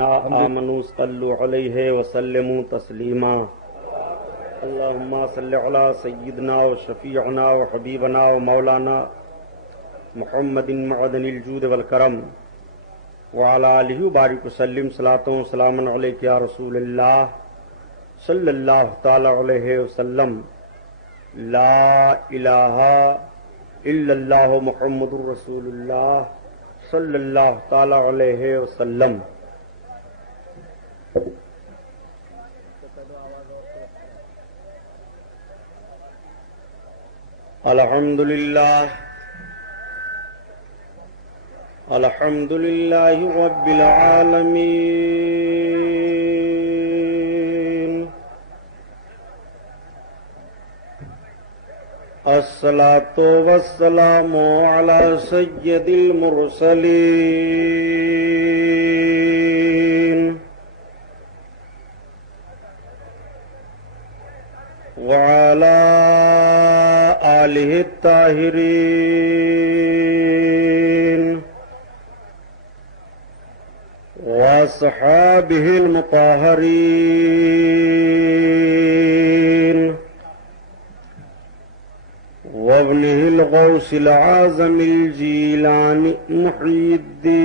آمنوا صلوا علیہ وسلموا تسلیما اللہم صل علی سیدنا و شفیعنا و حبیبنا و مولانا محمد معدن الجود والکرم وعلی آلہ وبارک وسلم صلاۃ و سلام علیک یا رسول اللہ صلی اللہ تعالی علیہ وسلم لا الہ الا اللہ محمد رسول اللہ صلی اللہ تعالی علیہ وسلم. الحمدللہ رب العالمین الصلاۃ والسلام علی سید المرسلین وعلی آلہ الطاہرین واصحابہ المطہرین وابنہ الغوث العظم الجیلانی محی الدین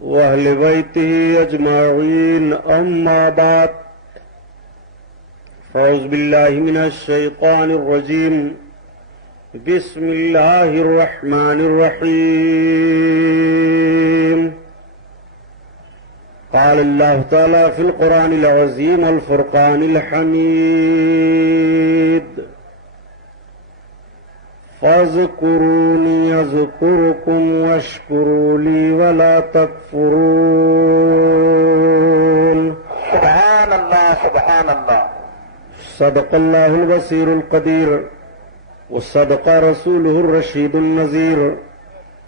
واہل بیتہ اجمعین اما بعد اعوذ باللہ من الشیطان الرجیم بسم اللہ الرحمن الرحیم قال اللہ تعالی فی القرآن العظیم والفرقان الحمید فاذکرونی اذکرکم واشکروا لی ولا تکفرون. سبحان اللہ سبحان اللہ. صدق اللہ البصیر القدیر وصدق رسولہ الرشید النذیر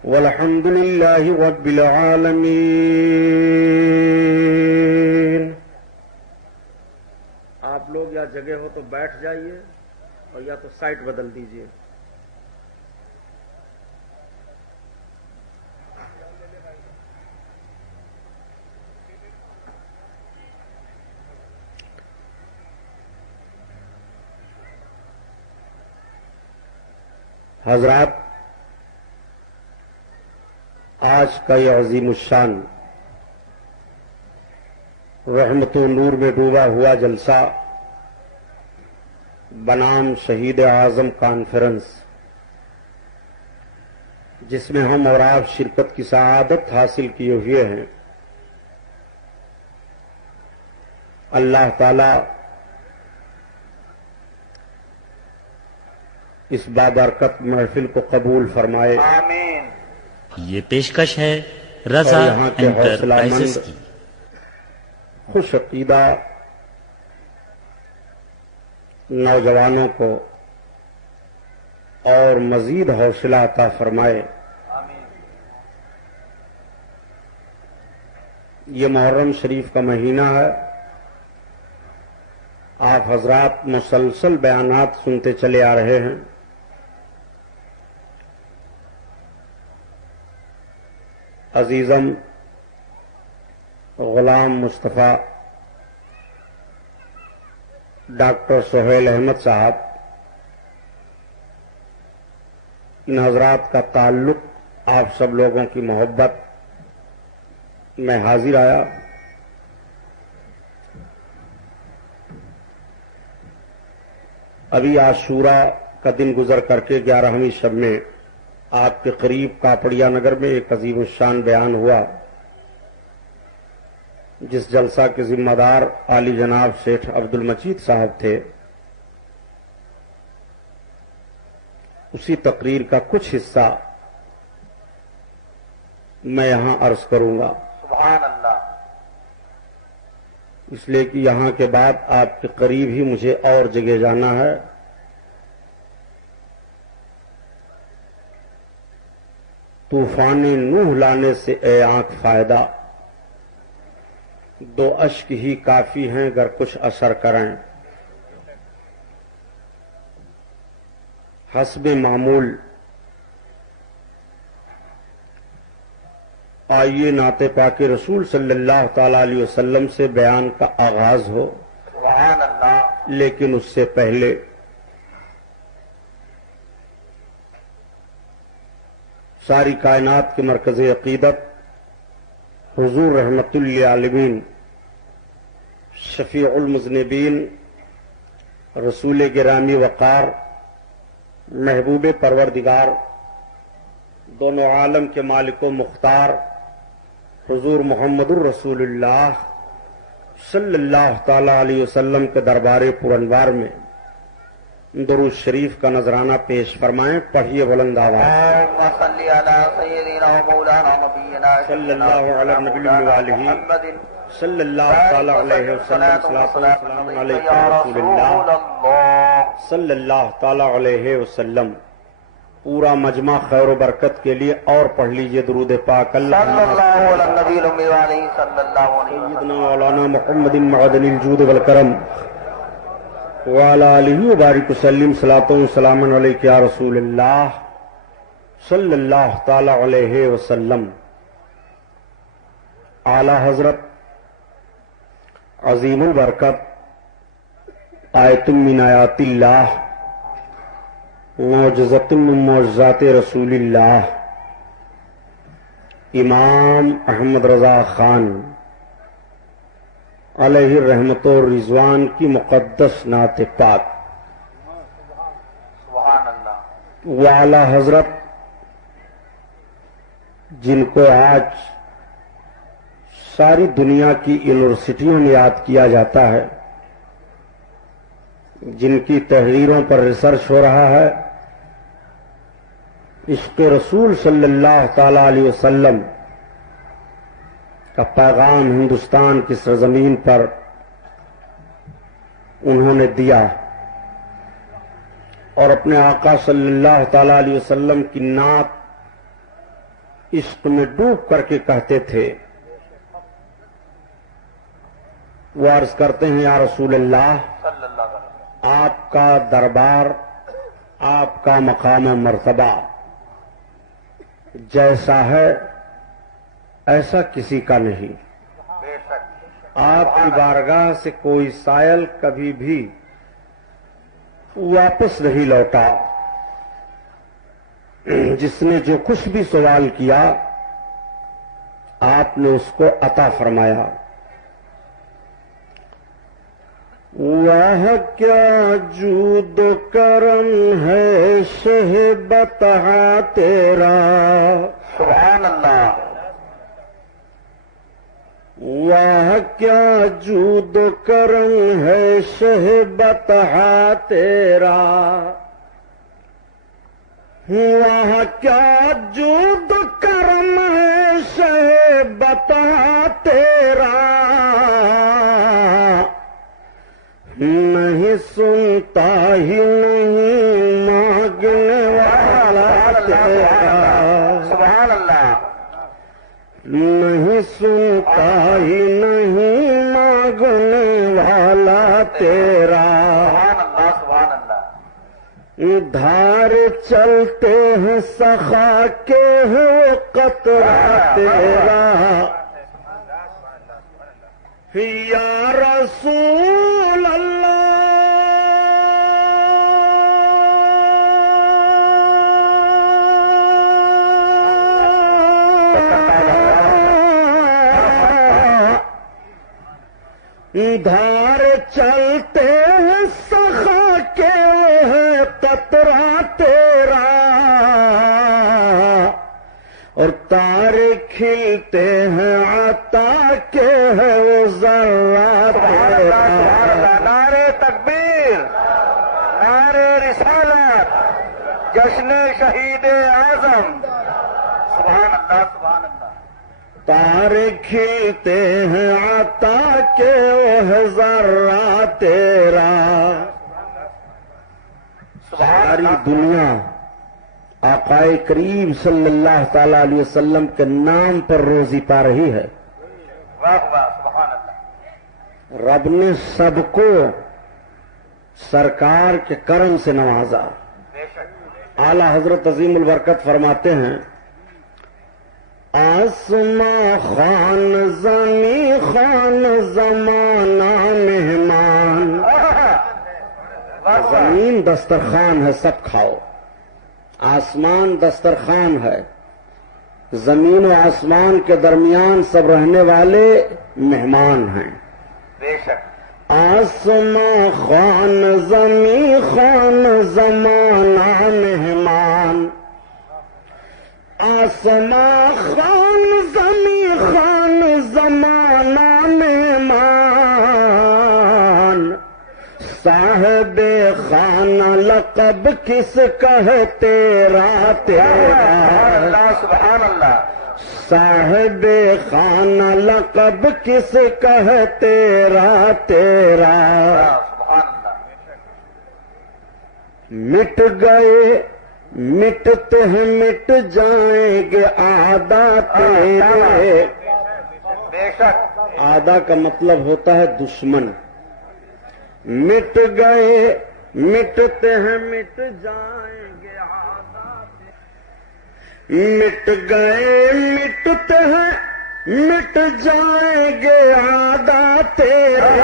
والحمد للہ رب العالمین. آپ لوگ یا جگہ ہو تو بیٹھ جائیے اور یا تو سائٹ بدل دیجیے. حضرات، آج کا یہ عظیم الشان رحمت و نور میں ڈوبا ہوا جلسہ بنام شہید اعظم کانفرنس، جس میں ہم اور آپ شرکت کی سعادت حاصل کیے ہوئے ہیں، اللہ تعالی اس بابرکت محفل کو قبول فرمائے. آمین. یہ پیشکش ہے رضا اور یہاں کے حوصلہ انٹرپرائزز مند کی. خوش عقیدہ نوجوانوں کو اور مزید حوصلہ عطا فرمائے. آمین. یہ محرم شریف کا مہینہ ہے. آپ حضرات مسلسل بیانات سنتے چلے آ رہے ہیں. عزیزم غلام مصطفیٰ ڈاکٹر سہیل احمد صاحب، ان حضرات کا تعلق، آپ سب لوگوں کی محبت میں حاضر آیا. ابھی عاشوراء کا دن گزر کر کے 11ویں شب میں آپ کے قریب کاپڑیا نگر میں ایک عظیم الشان بیان ہوا، جس جلسہ کے ذمہ دار عالی جناب سیٹھ عبد المجید صاحب تھے. اسی تقریر کا کچھ حصہ میں یہاں عرض کروں گا، سبحان اللہ. اس لیے کہ یہاں کے بعد آپ کے قریب ہی مجھے اور جگہ جانا ہے. طوفان نوح لانے سے اے آنکھ فائدہ، 2 اشک ہی کافی ہیں گر کچھ اثر کریں. حسب معمول آئیے نعت پاک رسول صلی اللہ تعالی علیہ وسلم سے بیان کا آغاز ہو، سبحان اللہ، لیکن اس سے پہلے ساری کائنات کے مرکز عقیدت حضور رحمت للعالمین شفیع المذنبین رسول گرامی وقار محبوب پروردگار دونوں عالم کے مالک و مختار حضور محمد الرسول اللہ صلی اللہ تعالی علیہ وسلم کے دربار پرانوار میں درود شریف کا نذرانہ پیش فرمائیں، پڑھیے بلند آواز اللهم صل على سيدنا ومولانا نبينا صلی اللہ علیہ نبی والہ محمد صلی اللہ تعالی علیہ وسلم صلاۃ و سلام علیک یا رسول اللہ صلی اللہ تعالی علیہ وسلم۔ پورا مجمع خیر و برکت کے لیے اور پڑھ لیجئے درود پاک صلی اللہ علی النبی الامی وعلیہ صلی اللہ علیہ وسلم۔ سیدنا مولانا محمد معدن الجود والکرم وعلی آلہ وبارک وسلم صلاۃ و سلام علیک یا رسول اللہ صلی اللہ تعالی علیہ وسلم۔ اعلی حضرت عظیم البرکت آیت من آیات اللہ معجزۃ من معجزات رسول اللہ امام احمد رضا خان علیہ الرحمت و رضوان کی مقدس نعت پاک سبحان اللہ، والا حضرت جن کو آج ساری دنیا کی یونیورسٹیوں میں یاد کیا جاتا ہے، جن کی تحریروں پر ریسرچ ہو رہا ہے، عشق رسول صلی اللہ تعالی علیہ وسلم کا پیغام ہندوستان کی سرزمین پر انہوں نے دیا اور اپنے آقا صلی اللہ تعالی علیہ وسلم کی نعت عشق میں ڈوب کر کے کہتے تھے، وہ عرض کرتے ہیں یا رسول اللہ صلی اللہ علیہ وسلم، آپ کا دربار، آپ کا مقام و مرتبہ جیسا ہے ایسا کسی کا نہیں۔ بے شک آپ کی بارگاہ سے کوئی سائل کبھی بھی واپس نہیں لوٹا، جس نے جو کچھ بھی سوال کیا آپ نے اس کو عطا فرمایا۔ وہ کیا جود و کرم ہے شہ بتہا تیرا، سبحان اللہ، وہ کیا جود و کرم ہے شہ بتہا تیرا، وہ کیا جود و کرم ہے شہ بتہا تیرا، نہیں سنتا ہی نہیں مانگنے والا تیرا، سبحان اللہ، نہیں سنتا ہی نہیں مانگنے والا تیرا، سبحان اللہ، سبحان اللہ، دھار چلتے ہیں سخا کے ہے قطرہ تیرا، یا رسول اللہ دھار چلتے ہیں سخا کے ہے قطرہ تیرا، اور تارے کھلتے ہیں عطا کے ہے وہ ذرہ تیرا۔ نعرہ تکبیر، نعرہ رسالت، جشن شہید اعظم، سبحان اللہ، سبحان اللہ، تارے کھلتے ہیں عطا کے وہ ہے ذرہ تیرا۔ ساری دنیا آقائے کریم صلی اللہ تعالی علیہ وسلم کے نام پر روزی پا رہی ہے۔ واہ واہ، سبحان اللہ، رب نے سب کو سرکار کے کرم سے نوازا۔ بے شک اعلی حضرت عظیم البرکت فرماتے ہیں آسماں خان زمیں خان زمانہ مہمان. زمین دسترخوان ہے سب کھاؤ، آسمان دسترخوان ہے، زمین و آسمان کے درمیان سب رہنے والے مہمان ہیں. بے شک. آسمان خان زمین خان زمانہ مہمان. آسمان خان زمین خان زمانہ مہمان. صاحب خانہ لقب کس کا ہے تیرا تیرا. سبحان اللہ. صاحب خانہ لقب کس کا ہے تیرا تیرا. سبحان اللہ. مٹ گئے مٹتے ہیں مٹ جائیں گے آدھا تیرے. بے شک. آدھا کا مطلب ہوتا ہے دشمن. مٹ گئے مٹتے ہیں مٹ جائیں گے آدھا تیرے. مٹ گئے مٹتے ہیں مٹ جائیں گے آدھا تیرے.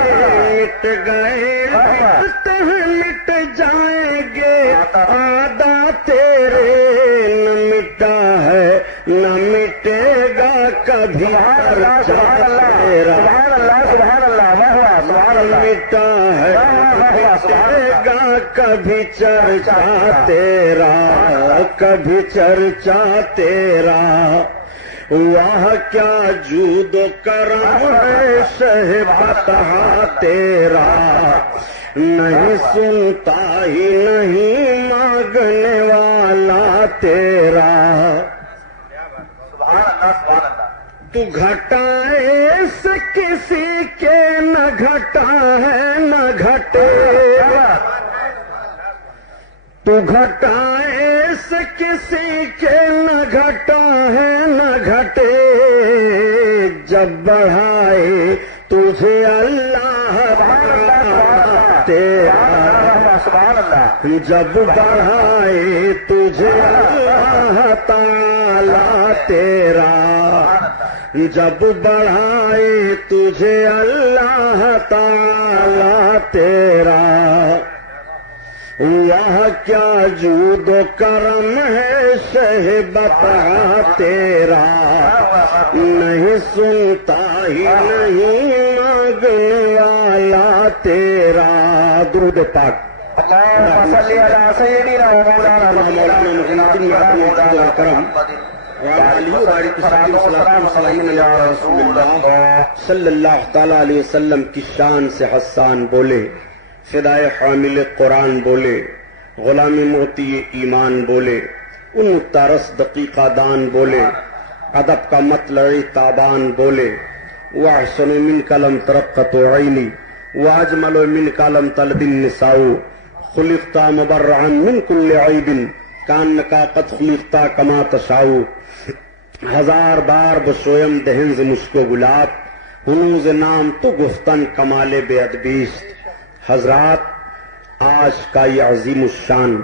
مٹ گئے مٹتے ہیں مٹ جائیں گے آدھا تیرے. نہ مٹا ہے نہ مٹے گا کبھی پرچہ تیرا. مٹا ہے مٹے گا کبھی چرچا تیرا کبھی چرچا تیرا. واہ کیا جود و کرم ہے شہ بتا تیرا. نہیں سنتا ہی نہیں مانگنے والا تیرا. سبحان اللہ. سبحان اللہ. تو گھٹائے سے کسی کے نہ گھٹا ہے نہ گھٹے. تو گھٹائے سے کسی کے نہ گھٹا ہے نہ گھٹے. جب بڑھائے تجھے اللہ تیرا. سبحان اللہ. جب بڑھائے تجھے اللہ تعالی تیرا. جب بڑھائے تجھے اللہ تعالی تیرا. یہ کیا جود و کرم ہے شہ بتا تیرا. نہیں سنتا ہی نہیں مانگنے والا تیرا. درود پاک. اللهم صل على سيدنا ومولانا صلی اللہ تعالی علیہ وسلم کی شان سے حسان بولے. فدائے حامل قرآن بولے. غلامی موتی ایمان بولے. ان تارس دقیقہ دان بولے. ادب کا مطلع تابان بولے. واحسن من کلم ترقت عینی واجمل من کلم طلب النساء. خلقت مبرعا من کل عیب کانکا قد خلقت کما تشاء. ہزار بار بشویم دہنز مشک و گلاب ہنوز نام تو گفتن کمال بے ادبیست. حضرات، آج کا یہ عظیم الشان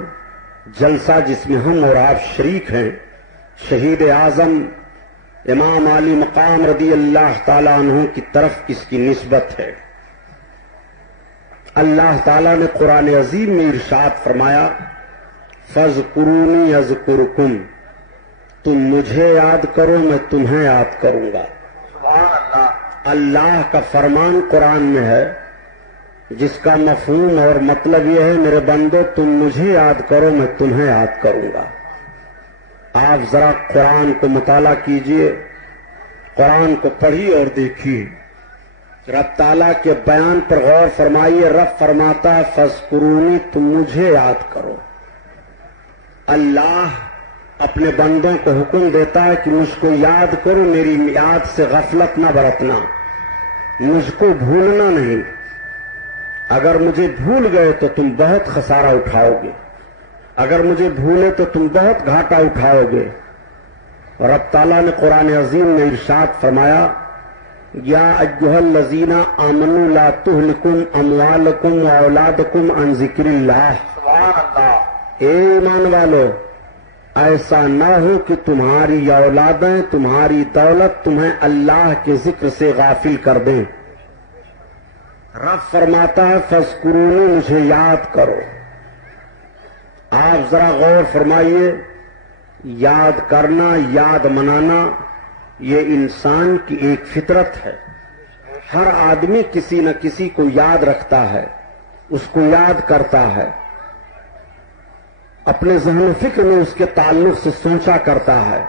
جلسہ جس میں ہم اور آپ شریک ہیں، شہید اعظم امام علی مقام رضی اللہ تعالیٰ عنہ کی طرف اس کی نسبت ہے. اللہ تعالیٰ نے قرآن عظیم میں ارشاد فرمایا فَاذْكُرُونِي أَذْكُرْكُمْ. تم مجھے یاد کرو میں تمہیں یاد کروں گا. سبحان اللہ. اللہ کا فرمان قرآن میں ہے جس کا مفہوم اور مطلب یہ ہے میرے بندو تم مجھے یاد کرو میں تمہیں یاد کروں گا. آپ ذرا قرآن کو مطالعہ کیجئے، قرآن کو پڑھیے اور دیکھیے. رب تعالیٰ کے بیان پر غور فرمائیے. رب فرماتا ہے فَاذْكُرُونِي، تم مجھے یاد کرو. اللہ اپنے بندوں کو حکم دیتا ہے کہ مجھ کو یاد کرو، میری یاد سے غفلت نہ برتنا، مجھ کو بھولنا نہیں. اگر مجھے بھول گئے تو تم بہت خسارہ اٹھاؤ گے، اگر مجھے بھولے تو تم بہت گھاٹا اٹھاؤ گے. رب تعالیٰ نے قرآن عظیم میں ارشاد فرمایا یا ایھا الذین آمنوا لا تہلکم اموالکم واولادکم عن ذکر اللہ. سبحان اللہ. اے ایمان والو، ایسا نہ ہو کہ تمہاری اولادیں، تمہاری دولت تمہیں اللہ کے ذکر سے غافل کر دیں۔ رب فرماتا ہے فاذکرونی، مجھے یاد کرو۔ آپ ذرا غور فرمائیے، یاد کرنا، یاد منانا، یہ انسان کی ایک فطرت ہے۔ ہر آدمی کسی نہ کسی کو یاد رکھتا ہے، اس کو یاد کرتا ہے، اپنے ذہن و فکر میں اس کے تعلق سے سوچا کرتا ہے۔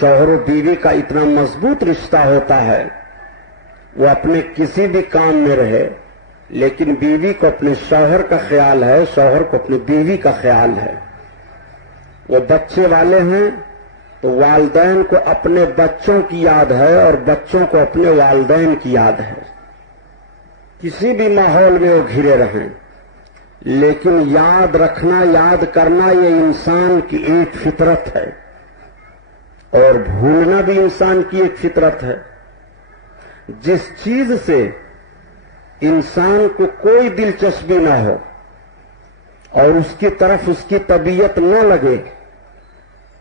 شوہر و بیوی کا اتنا مضبوط رشتہ ہوتا ہے، وہ اپنے کسی بھی کام میں رہے، لیکن بیوی کو اپنے شوہر کا خیال ہے، شوہر کو اپنی بیوی کا خیال ہے۔ وہ بچے والے ہیں تو والدین کو اپنے بچوں کی یاد ہے اور بچوں کو اپنے والدین کی یاد ہے۔ کسی بھی ماحول میں وہ گھرے رہیں، لیکن یاد رکھنا، یاد کرنا یہ انسان کی ایک فطرت ہے، اور بھولنا بھی انسان کی ایک فطرت ہے۔ جس چیز سے انسان کو کوئی دلچسپی نہ ہو اور اس کی طرف اس کی طبیعت نہ لگے،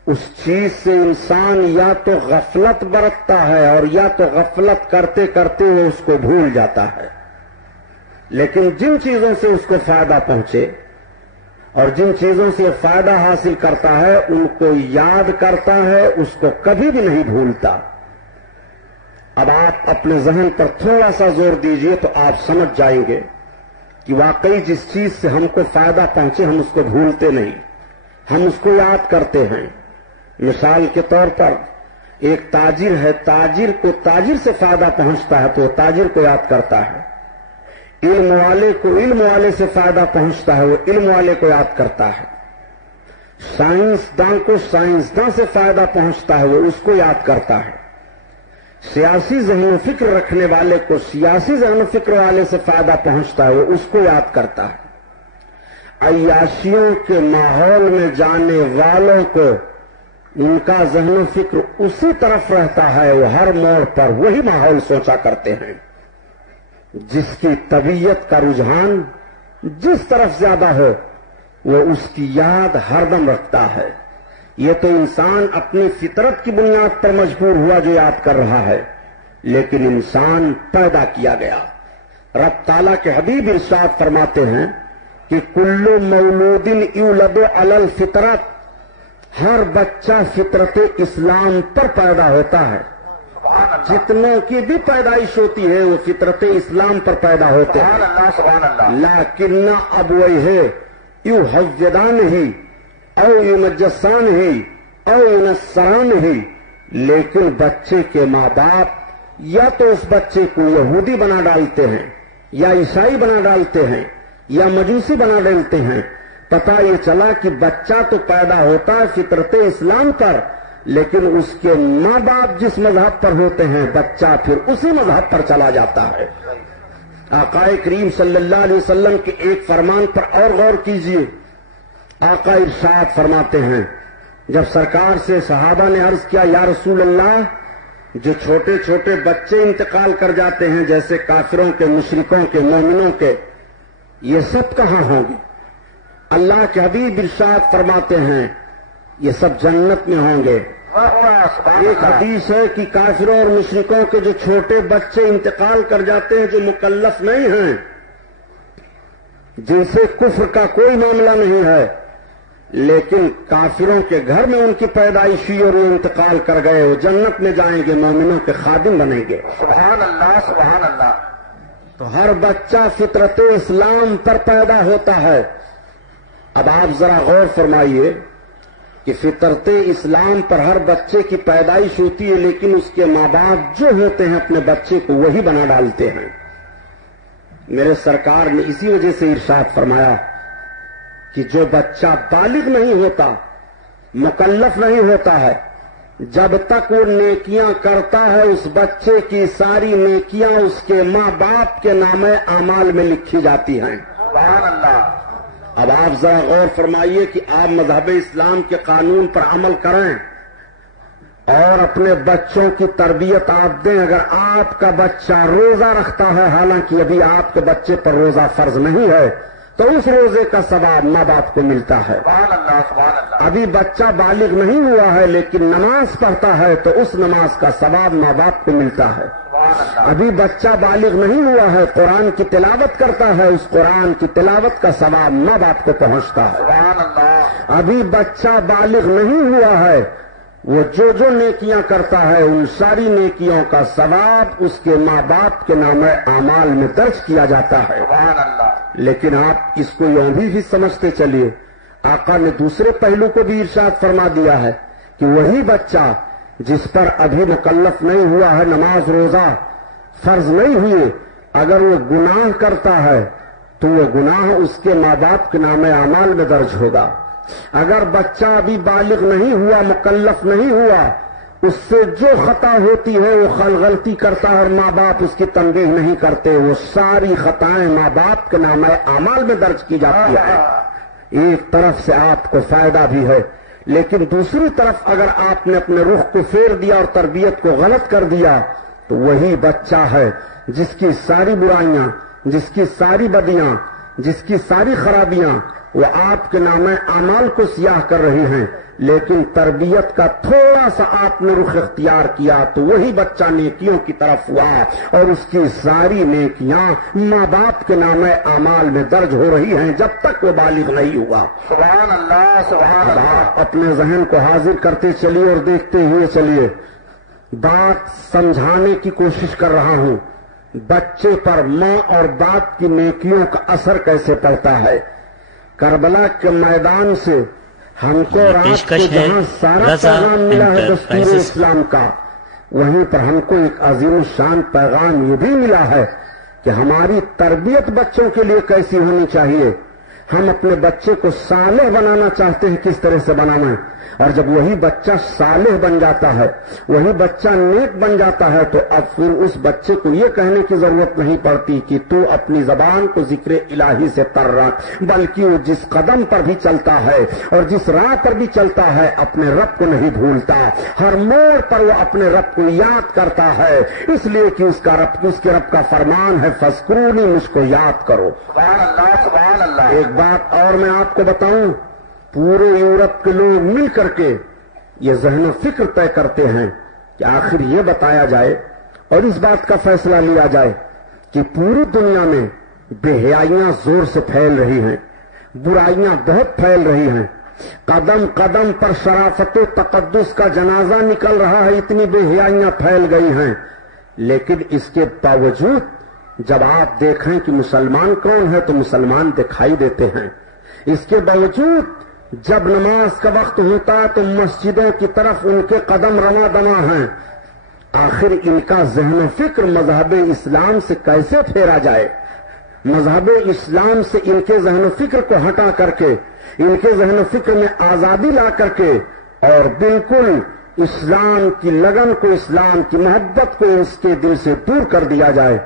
اس چیز سے انسان یا تو غفلت برتتا ہے اور یا تو غفلت کرتے کرتے وہ اس کو بھول جاتا ہے۔ لیکن جن چیزوں سے اس کو فائدہ پہنچے اور جن چیزوں سے فائدہ حاصل کرتا ہے ان کو یاد کرتا ہے، اس کو کبھی بھی نہیں بھولتا۔ اب آپ اپنے ذہن پر تھوڑا سا زور دیجئے تو آپ سمجھ جائیں گے کہ واقعی جس چیز سے ہم کو فائدہ پہنچے ہم اس کو بھولتے نہیں، ہم اس کو یاد کرتے ہیں۔ مثال کے طور پر ایک تاجر ہے، تاجر کو تاجر سے فائدہ پہنچتا ہے تو وہ تاجر کو یاد کرتا ہے۔ علم والے کو علم والے سے فائدہ پہنچتا ہے، وہ علم والے کو یاد کرتا ہے۔ سائنسداں کو سائنسداں سے فائدہ پہنچتا ہے، وہ اس کو یاد کرتا ہے۔ سیاسی ذہن و فکر رکھنے والے کو سیاسی ذہن و فکر والے سے فائدہ پہنچتا ہے، وہ اس کو یاد کرتا ہے۔ عیاشیوں کے ماحول میں جانے والوں کو ان کا ذہن و فکر اسی طرف رہتا ہے، وہ ہر موڑ پر وہی ماحول سوچا کرتے ہیں۔ جس کی طبیعت کا رجحان جس طرف زیادہ ہو وہ اس کی یاد ہردم رکھتا ہے۔ یہ تو انسان اپنی فطرت کی بنیاد پر مجبور ہوا جو یاد کر رہا ہے، لیکن انسان پیدا کیا گیا۔ رب تعالیٰ کے حبیب ارشاد فرماتے ہیں کہ کل مولود یولد علی الفطرت، ہر بچہ فطرت اسلام پر پیدا ہوتا ہے۔ جتنوں کی بھی پیدائش ہوتی ہے وہ فطرت اسلام پر پیدا ہوتے ہیں۔ سبحان اللہ۔ لیکن ابویہ یحودانہ او یمجسانہ او ینصرانہ، لیکن بچے کے ماں باپ یا تو اس بچے کو یہودی بنا ڈالتے ہیں یا عیسائی بنا ڈالتے ہیں یا مجوسی بنا ڈالتے ہیں۔ پتہ یہ چلا کہ بچہ تو پیدا ہوتا ہے فطرت اسلام پر، لیکن اس کے ماں باپ جس مذہب پر ہوتے ہیں بچہ پھر اسی مذہب پر چلا جاتا ہے۔ آقا کریم صلی اللہ علیہ وسلم کے ایک فرمان پر اور غور کیجئے۔ آقا ارشاد فرماتے ہیں، جب سرکار سے صحابہ نے عرض کیا یا رسول اللہ، جو چھوٹے چھوٹے بچے انتقال کر جاتے ہیں جیسے کافروں کے، مشرکوں کے، مومنوں کے، یہ سب کہاں ہوں گے؟ اللہ کے حبیب ارشاد فرماتے ہیں یہ سب جنت میں ہوں گے۔ ایک حدیث ہے کہ کافروں اور مشرکوں کے جو چھوٹے بچے انتقال کر جاتے ہیں جو مکلف نہیں ہیں، جن سے کفر کا کوئی معاملہ نہیں ہے، لیکن کافروں کے گھر میں ان کی پیدائش ہوئی اور وہ انتقال کر گئے، وہ جنت میں جائیں گے، مومنوں کے خادم بنیں گے۔ سبحان اللہ سبحان اللہ۔ تو ہر بچہ فطرت اسلام پر پیدا ہوتا ہے۔ اب آپ ذرا غور فرمائیے کہ فطرت اسلام پر ہر بچے کی پیدائش ہوتی ہے، لیکن اس کے ماں باپ جو ہوتے ہیں اپنے بچے کو وہی بنا ڈالتے ہیں۔ میرے سرکار نے اسی وجہ سے ارشاد فرمایا کہ جو بچہ بالغ نہیں ہوتا، مکلف نہیں ہوتا ہے، جب تک وہ نیکیاں کرتا ہے اس بچے کی ساری نیکیاں اس کے ماں باپ کے نامہ اعمال میں لکھی جاتی ہیں۔ سبحان اللہ۔ اب آپ ذرا غور فرمائیے کہ آپ مذہب اسلام کے قانون پر عمل کریں اور اپنے بچوں کی تربیت آپ دیں۔ اگر آپ کا بچہ روزہ رکھتا ہے، حالانکہ ابھی آپ کے بچے پر روزہ فرض نہیں ہے، تو اس روزے کا ثواب ماں باپ کو ملتا ہے. سبحان اللہ سبحان اللہ. ابھی بچہ بالغ نہیں ہوا ہے لیکن نماز پڑھتا ہے تو اس نماز کا ثواب ماں باپ کو ملتا ہے. سبحان اللہ. ابھی بچہ بالغ نہیں ہوا ہے، قرآن کی تلاوت کرتا ہے، اس قرآن کی تلاوت کا ثواب ماں باپ کو پہنچتا ہے. سبحان اللہ. ابھی بچہ بالغ نہیں ہوا ہے، وہ جو نیکیاں کرتا ہے ان ساری نیکیوں کا ثواب اس کے ماں باپ کے نام اعمال میں درج کیا جاتا ہے. سبحان اللہ. لیکن آپ اس کو یوں بھی سمجھتے چلیے، آقا نے دوسرے پہلو کو بھی ارشاد فرما دیا ہے کہ وہی بچہ جس پر ابھی مکلف نہیں ہوا ہے، نماز روزہ فرض نہیں ہوئے، اگر وہ گناہ کرتا ہے تو وہ گناہ اس کے ماں باپ کے نام اعمال میں درج ہوگا. اگر بچہ ابھی بالغ نہیں ہوا، مکلف نہیں ہوا، اس سے جو خطا ہوتی ہے وہ غلطی کرتا ہے اور ماں باپ اس کی تنبیہ نہیں کرتے، وہ ساری خطائیں ماں باپ کے نام اعمال میں درج کی جاتی ہے. ایک طرف سے آپ کو فائدہ بھی ہے، لیکن دوسری طرف اگر آپ نے اپنے رخ کو پھیر دیا اور تربیت کو غلط کر دیا تو وہی بچہ ہے جس کی ساری برائیاں، جس کی ساری بدیاں، جس کی ساری خرابیاں وہ آپ کے نام اعمال کو سیاہ کر رہی ہیں. لیکن تربیت کا تھوڑا سا آپ نے رخ اختیار کیا تو وہی بچہ نیکیوں کی طرف ہوا اور اس کی ساری نیکیاں ماں باپ کے نام اعمال میں درج ہو رہی ہیں جب تک وہ بالغ نہیں ہوا. سبحان اللہ سبحان اب اللہ. آپ اپنے ذہن کو حاضر کرتے چلیے اور دیکھتے ہوئے چلیے. بات سمجھانے کی کوشش کر رہا ہوں، بچے پر ماں اور باپ کی نیکیوں کا اثر کیسے پڑتا ہے. کربلا کے میدان سے ہم کو رات کو جہاں سارا پیغام ملا ہے دستور اسلام کا، وہیں پر ہم کو ایک عظیم الشان پیغام یہ بھی ملا ہے کہ ہماری تربیت بچوں کے لیے کیسی ہونی چاہیے. ہم اپنے بچے کو صالح بنانا چاہتے ہیں، کس طرح سے بنانا ہے. اور جب وہی بچہ صالح بن جاتا ہے، وہی بچہ نیک بن جاتا ہے، تو اب پھر اس بچے کو یہ کہنے کی ضرورت نہیں پڑتی کہ تو اپنی زبان کو ذکر الہی سے تر رکھ، بلکہ وہ جس قدم پر بھی چلتا ہے اور جس راہ پر بھی چلتا ہے اپنے رب کو نہیں بھولتا. ہر موڑ پر وہ اپنے رب کو یاد کرتا ہے، اس لیے کہ اس کے رب کا فرمان ہے فذکرونی، مجھ کو یاد کرو. سبحان اللہ سبحان اللہ. ایک بات اور میں آپ کو بتاؤں، پورے یورپ کے لوگ مل کر کے یہ ذہن و فکر طے کرتے ہیں کہ آخر یہ بتایا جائے اور اس بات کا فیصلہ لیا جائے کہ پوری دنیا میں بے حیائیاں زور سے پھیل رہی ہیں، برائیاں بہت پھیل رہی ہیں، قدم قدم پر شرافت و تقدس کا جنازہ نکل رہا ہے، اتنی بے حیائیاں پھیل گئی ہیں. لیکن اس کے باوجود جب آپ دیکھیں کہ مسلمان کون ہے تو مسلمان دکھائی دیتے ہیں. اس کے باوجود جب نماز کا وقت ہوتا ہے تو مسجدوں کی طرف ان کے قدم رواں دواں ہیں. آخر ان کا ذہن و فکر مذہب اسلام سے کیسے پھیرا جائے؟ مذہب اسلام سے ان کے ذہن و فکر کو ہٹا کر کے، ان کے ذہن و فکر میں آزادی لا کر کے اور بالکل اسلام کی لگن کو، اسلام کی محبت کو اس کے دل سے دور کر دیا جائے.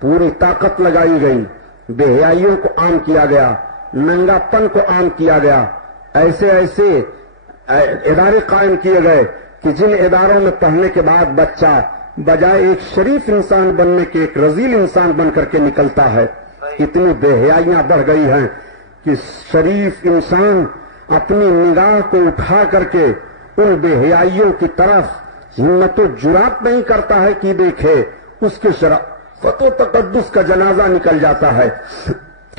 پوری طاقت لگائی گئی، بے حیائیوں کو عام کیا گیا، ننگا پن کو عام کیا گیا. ایسے ایسے ادارے قائم کیے گئے کہ جن اداروں میں پڑھنے کے بعد بچہ بجائے ایک شریف انسان بننے کے ایک رذیل انسان بن کر کے نکلتا ہے. اتنی بے حیائیاں بڑھ گئی ہیں کہ شریف انسان اپنی نگاہ کو اٹھا کر کے ان بے حیائیوں کی طرف ہمت و جرات نہیں کرتا ہے کہ دیکھے اس کے شرافت و تقدس کا جنازہ نکل جاتا ہے.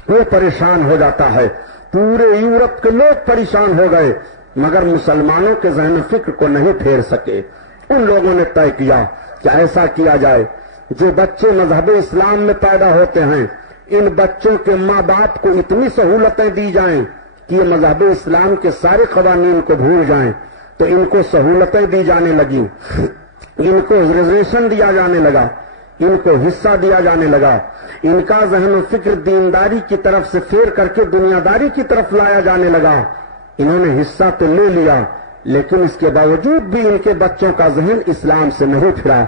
وہ پریشان ہو جاتا ہے. پورے یورپ کے لوگ پریشان ہو گئے مگر مسلمانوں کے ذہن و فکر کو نہیں پھیر سکے. ان لوگوں نے طے کیا کہ ایسا کیا جائے، جو بچے مذہب اسلام میں پیدا ہوتے ہیں ان بچوں کے ماں باپ کو اتنی سہولتیں دی جائیں کہ یہ مذہب اسلام کے سارے قوانین کو بھول جائیں. تو ان کو سہولتیں دی جانے لگی، ان کو ریزرویشن دیا جانے لگا، ان کو حصہ دیا جانے لگا. ان کا ذہن و فکر دینداری کی طرف سے پھیر کر کے دنیا داری کی طرف لایا جانے لگا. انہوں نے حصہ تو لے لیا لیکن اس کے باوجود بھی ان کے بچوں کا ذہن اسلام سے نہیں پھرا.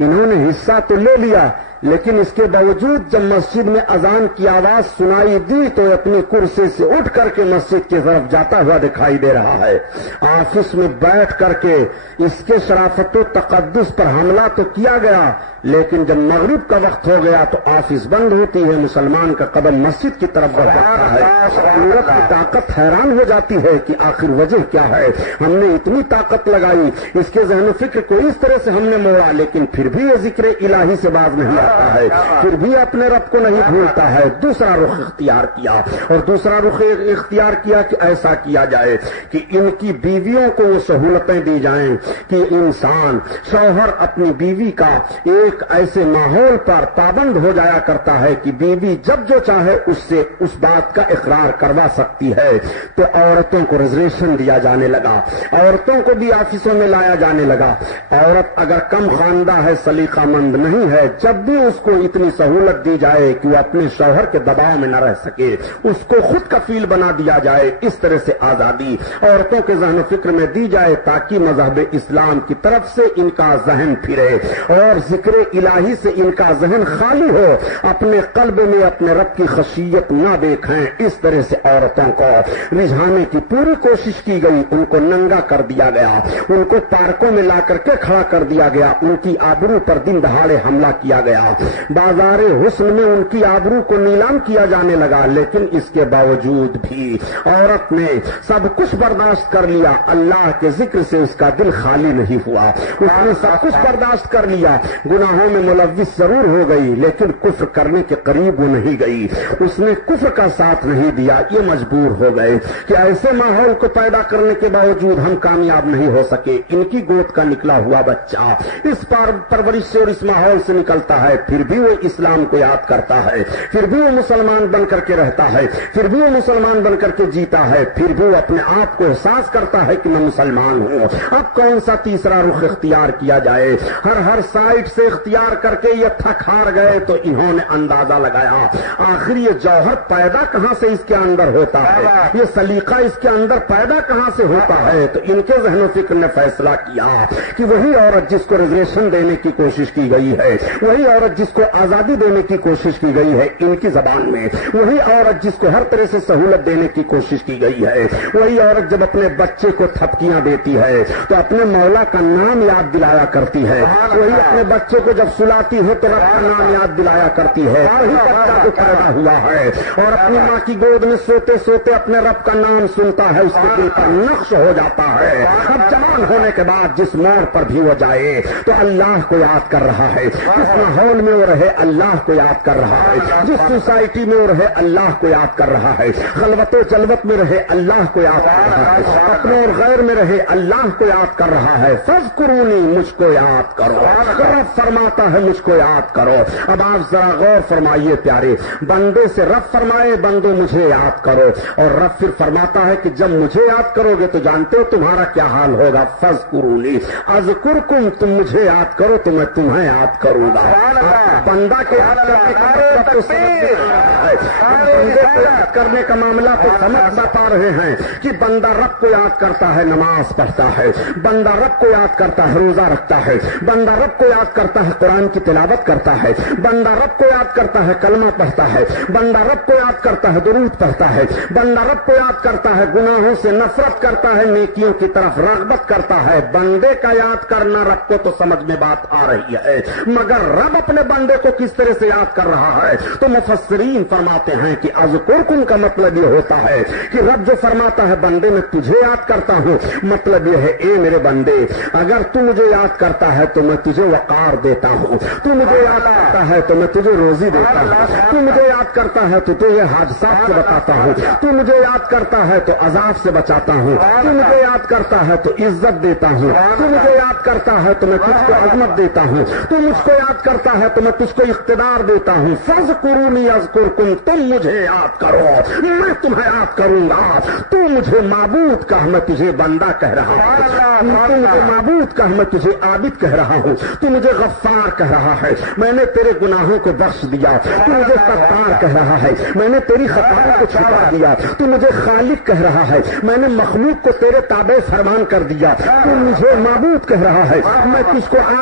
انہوں نے حصہ تو لے لیا، لیکن اس کے باوجود جب مسجد میں اذان کی آواز سنائی دی تو اپنی کرسی سے اٹھ کر کے مسجد کی طرف جاتا ہوا دکھائی دے رہا ہے۔ آفس میں بیٹھ کر کے اس کے شرافت و تقدس پر حملہ تو کیا گیا، لیکن جب مغرب کا وقت ہو گیا تو آفس بند ہوتی ہے، مسلمان کا قدم مسجد کی طرف بڑھ جاتا ہے۔ عورت کی طاقت حیران ہو جاتی ہے کہ آخر وجہ کیا ہے، ہم نے اتنی طاقت لگائی، اس کے ذہن و فکر کو اس طرح سے ہم نے موڑا، لیکن پھر بھی یہ ذکر الہی سے باز نہیں آتا ہے، پھر بھی اپنے رب کو نہیں بھولتا ہے۔ دوسرا رخ اختیار کیا، اور دوسرا رخ اختیار کیا کہ ایسا کیا جائے کہ ان کی بیویوں کو وہ سہولتیں دی جائیں کہ انسان شوہر اپنی بیوی کا ایک ایسے ماحول پر پابند ہو جایا کرتا ہے کہ بیوی جب جو چاہے اس سے اس بات کا اقرار کروا سکتی ہے۔ تو عورتوں کو ریزرویشن دیا جانے لگا، عورتوں کو بھی آفسوں میں لایا جانے لگا۔ عورت اگر کم خواندہ ہے، سلیقہ مند نہیں ہے، جب بھی اس کو اتنی سہولت دی جائے کہ وہ اپنے شوہر کے دباؤ میں نہ رہ سکے، اس کو خود کفیل بنا دیا جائے، اس طرح سے آزادی عورتوں کے ذہن و فکر میں دی جائے تاکہ مذہب اسلام کی طرف سے ان کا ذہن پھرے اور ذکر الہی سے ان کا ذہن خالی ہو، اپنے قلب میں اپنے رب کی خشیت نہ دیکھیں۔ اس طرح سے عورتوں کو رجھانے کی پوری کوشش کی گئی، ان کو ننگا کر دیا گیا، ان کو پارکوں میں لا کر کے کھڑا کر دیا گیا، ان کی آبرو پر دن دہاڑے حملہ کیا گیا، بازار حسن میں ان کی آبرو کو نیلام کیا جانے لگا۔ لیکن اس کے باوجود بھی عورت نے سب کچھ برداشت کر لیا، اللہ کے ذکر سے اس کا دل خالی نہیں ہوا، اس نے سب کچھ برداشت کر لیا، گناہوں میں ملوث ضرور ہو گئی لیکن کفر کرنے کے قریب وہ نہیں گئی، اس نے کفر کا ساتھ نہیں دیا۔ یہ مجبور ہو گئے کہ ایسے ماحول کو پیدا کرنے کے باوجود ہم کامیاب نہیں ہو سکے۔ ان کی گود کا نکلا ہوا بچہ اس پرورش سے اور اس ماحول سے نکلتا ہے، پھر بھی وہ اسلام کو یاد کرتا ہے، پھر بھی وہ مسلمان بن کر کے رہتا ہے، پھر بھی وہ مسلمان بن کر کے جیتا ہے، پھر بھی وہ اپنے آپ کو احساس کرتا ہے کہ میں مسلمان ہوں۔ اب کون سا تیسرا رخ اختیار کیا جائے؟ ہر سائٹ سے اختیار کر کے یہ تھک ہار گئے تو انہوں نے اندازہ لگایا آخر یہ جوہر پیدا کہاں سے اس کے اندر ہوتا ہے، یہ سلیقہ اس کے اندر پیدا کہاں سے ہوتا ہے۔ تو ان کے ذہن و فکر نے فیصلہ کیا کہ وہی عورت جس کو ریزرویشن دینے کی کوشش کی گئی ہے، وہی عورت جس کو آزادی دینے کی کوشش کی گئی ہے ان کی زبان میں، وہی عورت جس کو ہر طرح سے سہولت دینے کی کوشش کی گئی ہے، وہی عورت جب اپنے بچے کو تھپکیاں دیتی ہے تو اپنے مولا کا نام یاد دلایا کرتی ہے، وہی اپنے بچے کو جب سلاتی ہے تو رب کا نام یاد دلایا کرتی ہے، وہی بچہ جو پیدا ہوا ہے اور اپنی ماں کی گود میں سوتے سوتے اپنے رب کا نام سنتا ہے، اس کے دل پر نقش ہو جاتا ہے۔ اب جوان ہونے کے بعد جس موڑ پر بھی وہ جائے تو اللہ کو یاد کر رہا ہے، جس ماحول میں وہ رہے اللہ کو یاد کر رہا ہے، جس سوسائٹی میں وہ رہے اللہ کو یاد کر رہا ہے، خلوت و جلوت میں رہے اللہ کو یاد کر رہا ہے، اپنے اور غیر میں رہے اللہ کو یاد کر رہا ہے۔ فاذکرونی، مجھ کو یاد کرو، رب فرماتا ہے مجھ کو یاد کرو۔ اب آپ ذرا غور فرمائیے پیارے، بندے سے رب فرمائے بندو مجھے یاد کرو، اور رب پھر فرماتا ہے کہ جب مجھے یاد کرو گے تو جانتے ہو تمہارا کیا حال ہوگا۔ فاذکرونی اذکرکم، تم مجھے یاد کرو تو میں تمہیں یاد کروں گا۔ بندہ کے یاد کرنے کا مطلب تو سمجھ میں آ رہا ہے، بندے کو یاد کرنے کا معاملہ تو سمجھ پا رہے ہیں کہ بندہ رب کو یاد کرتا ہے، نماز پڑھتا ہے، بندہ رب کو یاد کرتا ہے، روزہ رکھتا ہے، بندہ رب کو یاد کرتا ہے، قرآن کی تلاوت کرتا ہے، بندہ رب کو یاد کرتا ہے، کلمہ پڑھتا ہے، بندہ رب کو یاد کرتا ہے، درود پڑھتا ہے، بندہ رب کو یاد کرتا ہے، گناہوں سے نفرت کرتا ہے، نیکیوں کی طرف رغبت کرتا ہے۔ بندے کا یاد کرنا رب کو تو سمجھ میں بات آ رہی ہے، مگر رب اپنے بندے کو کس طرح سے یاد کر رہا ہے؟ تو مفسرین فرماتے ہیں کہ اذکرکم کا مطلب یہ ہوتا ہے کہ رب جو فرماتا ہے بندے میں تجھے یاد کرتا ہوں، مطلب یہ ہے اے میرے بندے اگر تو مجھے یاد کرتا ہے تو میں تجھے وقار دیتا ہوں، تو مجھے یاد کرتا ہے تو میں تجھے روزی دیتا ہوں، تو مجھے یاد کرتا ہے تو تجھے حادثات سے بتاتا ہوں، تو مجھے یاد کرتا ہے تو عذاب سے بچاتا ہوں، تو مجھے یاد کرتا ہے تو عزت دیتا ہوں، تو مجھے یاد کرتا ہے تو میں تجھ کو عظمت دیتا ہوں، تو مجھ کو یاد کرتا ہے تو میں تجھ کو اقتدار دیتا ہوں۔ فاذکرونی اذکرکم، تم مجھے یاد کرو میں تمہیں یاد کروں گا۔ تو مجھے معبود کہہ، میں تجھے بندہ کہہ رہا ہوں، تو مجھے معبود کہہ، میں تجھے عابد کہہ رہا ہوں، تو مجھے غفار کہہ رہا ہے، میں نے تیرے گناہوں کو بخش دیا، تو مجھے ستار کہہ رہا ہے، میں نے تیری خطاؤں کو چھپا دیا، تو مجھے خالق کہہ رہا ہے، میں نے مخلوق کو تیرے تابع فرمان کر دیا، تو مجھے معبود کہہ رہا ہے، میں تجھ کو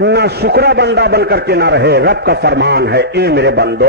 نہ شکرا بندہ بن کر کے نہ رہے۔ رب کا فرمان ہے اے میرے بندو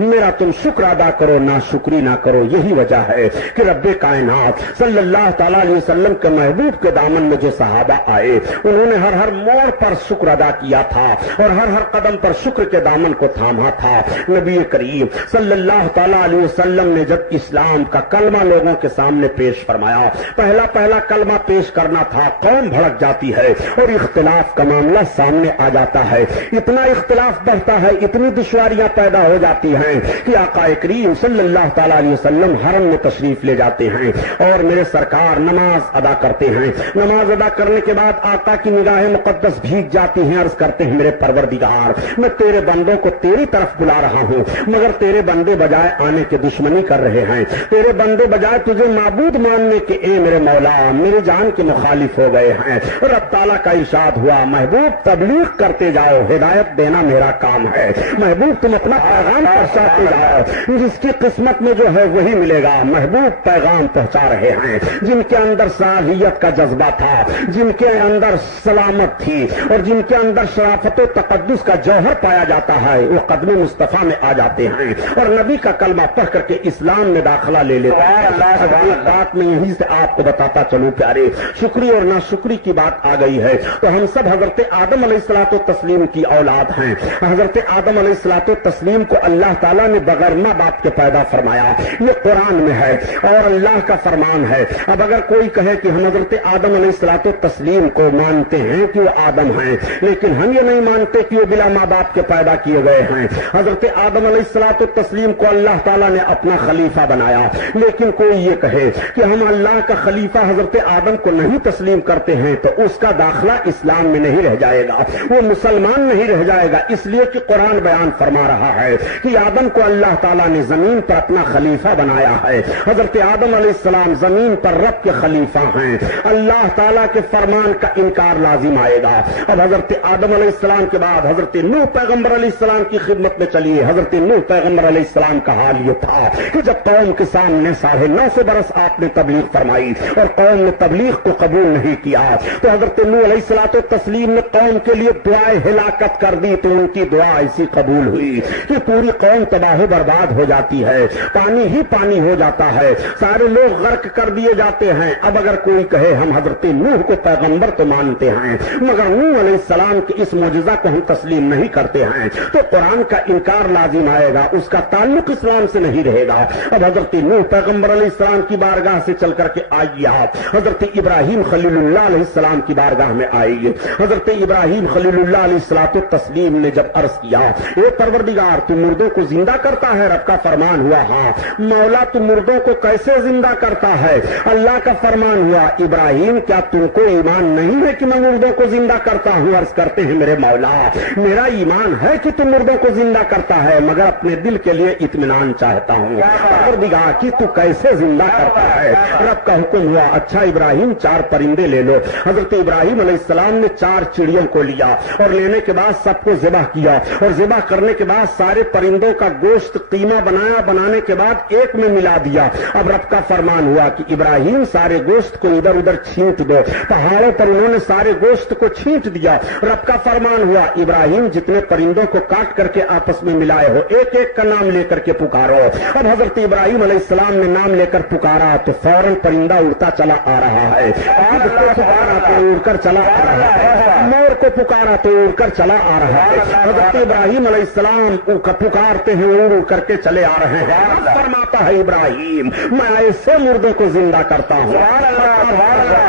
میرا تم شکر ادا کرو، نہ شکری نہ کرو۔ یہی وجہ ہے کہ رب کائنات صلی اللہ تعالی علیہ وسلم کے محبوب کے دامن میں جو صحابہ آئے انہوں نے ہر ہر موڑ پر شکر ادا کیا تھا اور ہر ہر قدم پر شکر کے دامن کو تھاما تھا۔ نبی کریم صلی اللہ تعالی علیہ وسلم نے جب اسلام کا کلمہ لوگوں کے سامنے پیش فرمایا، پہلا کلمہ پیش کرنا تھا، قوم بھڑک جاتی ہے اور اختلاف کا معاملہ سامنے آ جاتا ہے، اتنا اختلاف بڑھتا ہے، اتنی دشواریاں پیدا ہو جاتی ہیں کہ آقا کریم صلی اللہ تعالی علیہ وسلم حرم میں تشریف لے جاتے ہیں اور میرے سرکار نماز ادا کرتے ہیں۔ نماز ادا کرنے کے بعد آقا کی نگاہیں مقدس بھیگ جاتی ہیں، عرض کرتے ہیں میرے پروردگار میں تیرے بندوں کو تیری طرف بلا رہا ہوں، مگر تیرے بندے بجائے آنے کے دشمنی کر رہے ہیں، تیرے بندے بجائے تجھے معبود ماننے کے اے میرے مولا میری جان کے مخالف ہو گئے ہیں۔ رب تعالیٰ کا ارشاد ہوا محبوب تبلیغ کرتے جاؤ، ہدایت دینا میرا کام ہے، محبوب تم اپنا پیغام پہنچاتے جاؤ، جس کی قسمت میں جو ہے وہی ملے گا۔ محبوب پیغام پہنچا رہے ہیں، جن کے اندر صالحیت کا جذبہ تھا، جن کے اندر سلامت تھی اور جن کے اندر شرافت و تقدس کا جوہر پایا جاتا ہے، وہ قدم مصطفیٰ میں آ جاتے ہیں اور نبی کا کلمہ پڑھ کر کے اسلام میں داخلہ لے لیتے ہیں۔ ایک بات میں یہیں سے آپ کو بتاتا چلوں پیارے، شکری اور ناشکری کی بات آ گئی ہے تو ہم سب حضرت آدم علیہ الصلوۃ والتسلیم کی اولاد ہیں۔ حضرت آدم علیہ الصلوۃ والتسلیم کو اللہ تعالیٰ نے بغیر ماں باپ کے پیدا فرمایا، یہ قرآن میں ہے اور اللہ کا فرمان ہے۔ اب اگر کوئی کہے کہ ہم حضرت آدم علیہ الصلوۃ والتسلیم کو مانتے ہیں کہ وہ آدم ہیں، لیکن ہم یہ نہیں مانتے کہ وہ بلا ماں باپ کے پیدا کیے گئے ہیں۔ حضرت آدم علیہ الصلوۃ والتسلیم کو اللہ تعالیٰ نے اپنا خلیفہ بنایا، لیکن کوئی یہ کہے کہ ہم اللہ کا خلیفہ حضرت آدم کو نہیں تسلیم کرتے ہیں تو اس کا داخلہ اسلام میں نہیں رہ جائے گا، وہ مسلمان نہیں رہ جائے گا، اس لیے کہ قرآن بیان فرما رہا ہے کہ آدم کو اللہ تعالیٰ نے زمین پر اپنا خلیفہ بنایا ہے۔ حضرت آدم علیہ السلام زمین پر رب کے خلیفہ ہیں، اللہ تعالیٰ کے فرمان کا انکار لازم آئے گا۔ اب حضرت آدم علیہ السلام کے بعد حضرت نوح پیغمبر علیہ السلام کی خدمت میں چلیے۔ حضرت نوح پیغمبر علیہ السلام کا حال یہ تھا کہ جب قوم کے سامنے 950 برس آپ نے تبلیغ فرمائی اور قوم نے تبلیغ کو قبول نہیں کیا تو حضرت نوح علیہ الصلوۃ والتسلیم نے قوم کے لیے دعائے ہلاکت کر دی، تو ان کی دعا ایسی قبول ہوئی کہ پوری قوم تباہ و برباد ہو جاتی ہے، پانی ہی پانی ہو جاتا ہے، سارے لوگ غرق کر دیے جاتے ہیں۔ اب اگر کوئی کہے ہم حضرت نوح کو پیغمبر تو مانتے ہیں مگر نوح علیہ السلام کے اس معجزہ کو ہم تسلیم نہیں کرتے ہیں تو قرآن کا انکار لازم آئے گا، اس کا تعلق اسلام سے نہیں رہے گا۔ اب حضرت نوح پیغمبر علیہ السلام کی بارگاہ سے چل کر کے آئیے، آپ حضرت ابراہیم خلیل اللہ علیہ السلام کی بارگاہ میں آئیے۔ حضرت ابراہیم خلیل اللہ علیہ الصلوۃ والتسلیم نے جب عرض کیا اے پروردگار تو مردوں کو زندہ کرتا ہے؟ رب کا فرمان ہوا ہاں۔ مولا تو مردوں کو کیسے زندہ کرتا ہے؟ اللہ کا فرمان ہوا ابراہیم کیا تم کو ایمان نہیں ہے کہ میں مردوں کو زندہ کرتا ہوں؟ عرض کرتے ہیں میرے مولا میرا ایمان ہے کہ تم مردوں کو زندہ کرتا ہے مگر اپنے دل کے لیے اطمینان چاہتا ہوں پروردگار کہ تو کیسے زندہ کرتا ہے؟ رب کا حکم ہوا اچھا ابراہیم 4 پرندے لے لو۔ حضرت ابراہیم علیہ السلام نے 4 چڑیوں کو لیا اور لینے کے بعد سب کو ذبح کیا اور ذبح کرنے کے بعد سارے پرندوں کا گوشت قیمہ بنایا، بنانے کے بعد ایک میں ملا دیا۔ اب رب کا فرمان ہوا کہ ابراہیم سارے گوشت کو ادھر ادھر چھینٹ دو۔ پہاڑوں پر انہوں نے سارے گوشت کو چھینٹ دیا۔ رب کا فرمان ہوا ابراہیم جتنے پرندوں کو کاٹ کر کے آپس میں ملائے ہو ایک ایک کا نام لے کر کے پکارو۔ اب حضرت ابراہیم علیہ السلام نے نام لے کر پکارا تو فوراً پرندہ اڑتا چلا آ رہا ہے، آگ کو پکارا تو اڑ کر چلا آ رہا ہے، مور کو پکارا تو اڑ کر چلا آ رہا ہے۔ حضرت ابراہیم علیہ السلام پکارتے ہیں اڑ اڑ کر کے چلے آ رہے ہیں۔ فرماتا ہے ابراہیم میں ایسے مردوں کو زندہ کرتا ہوں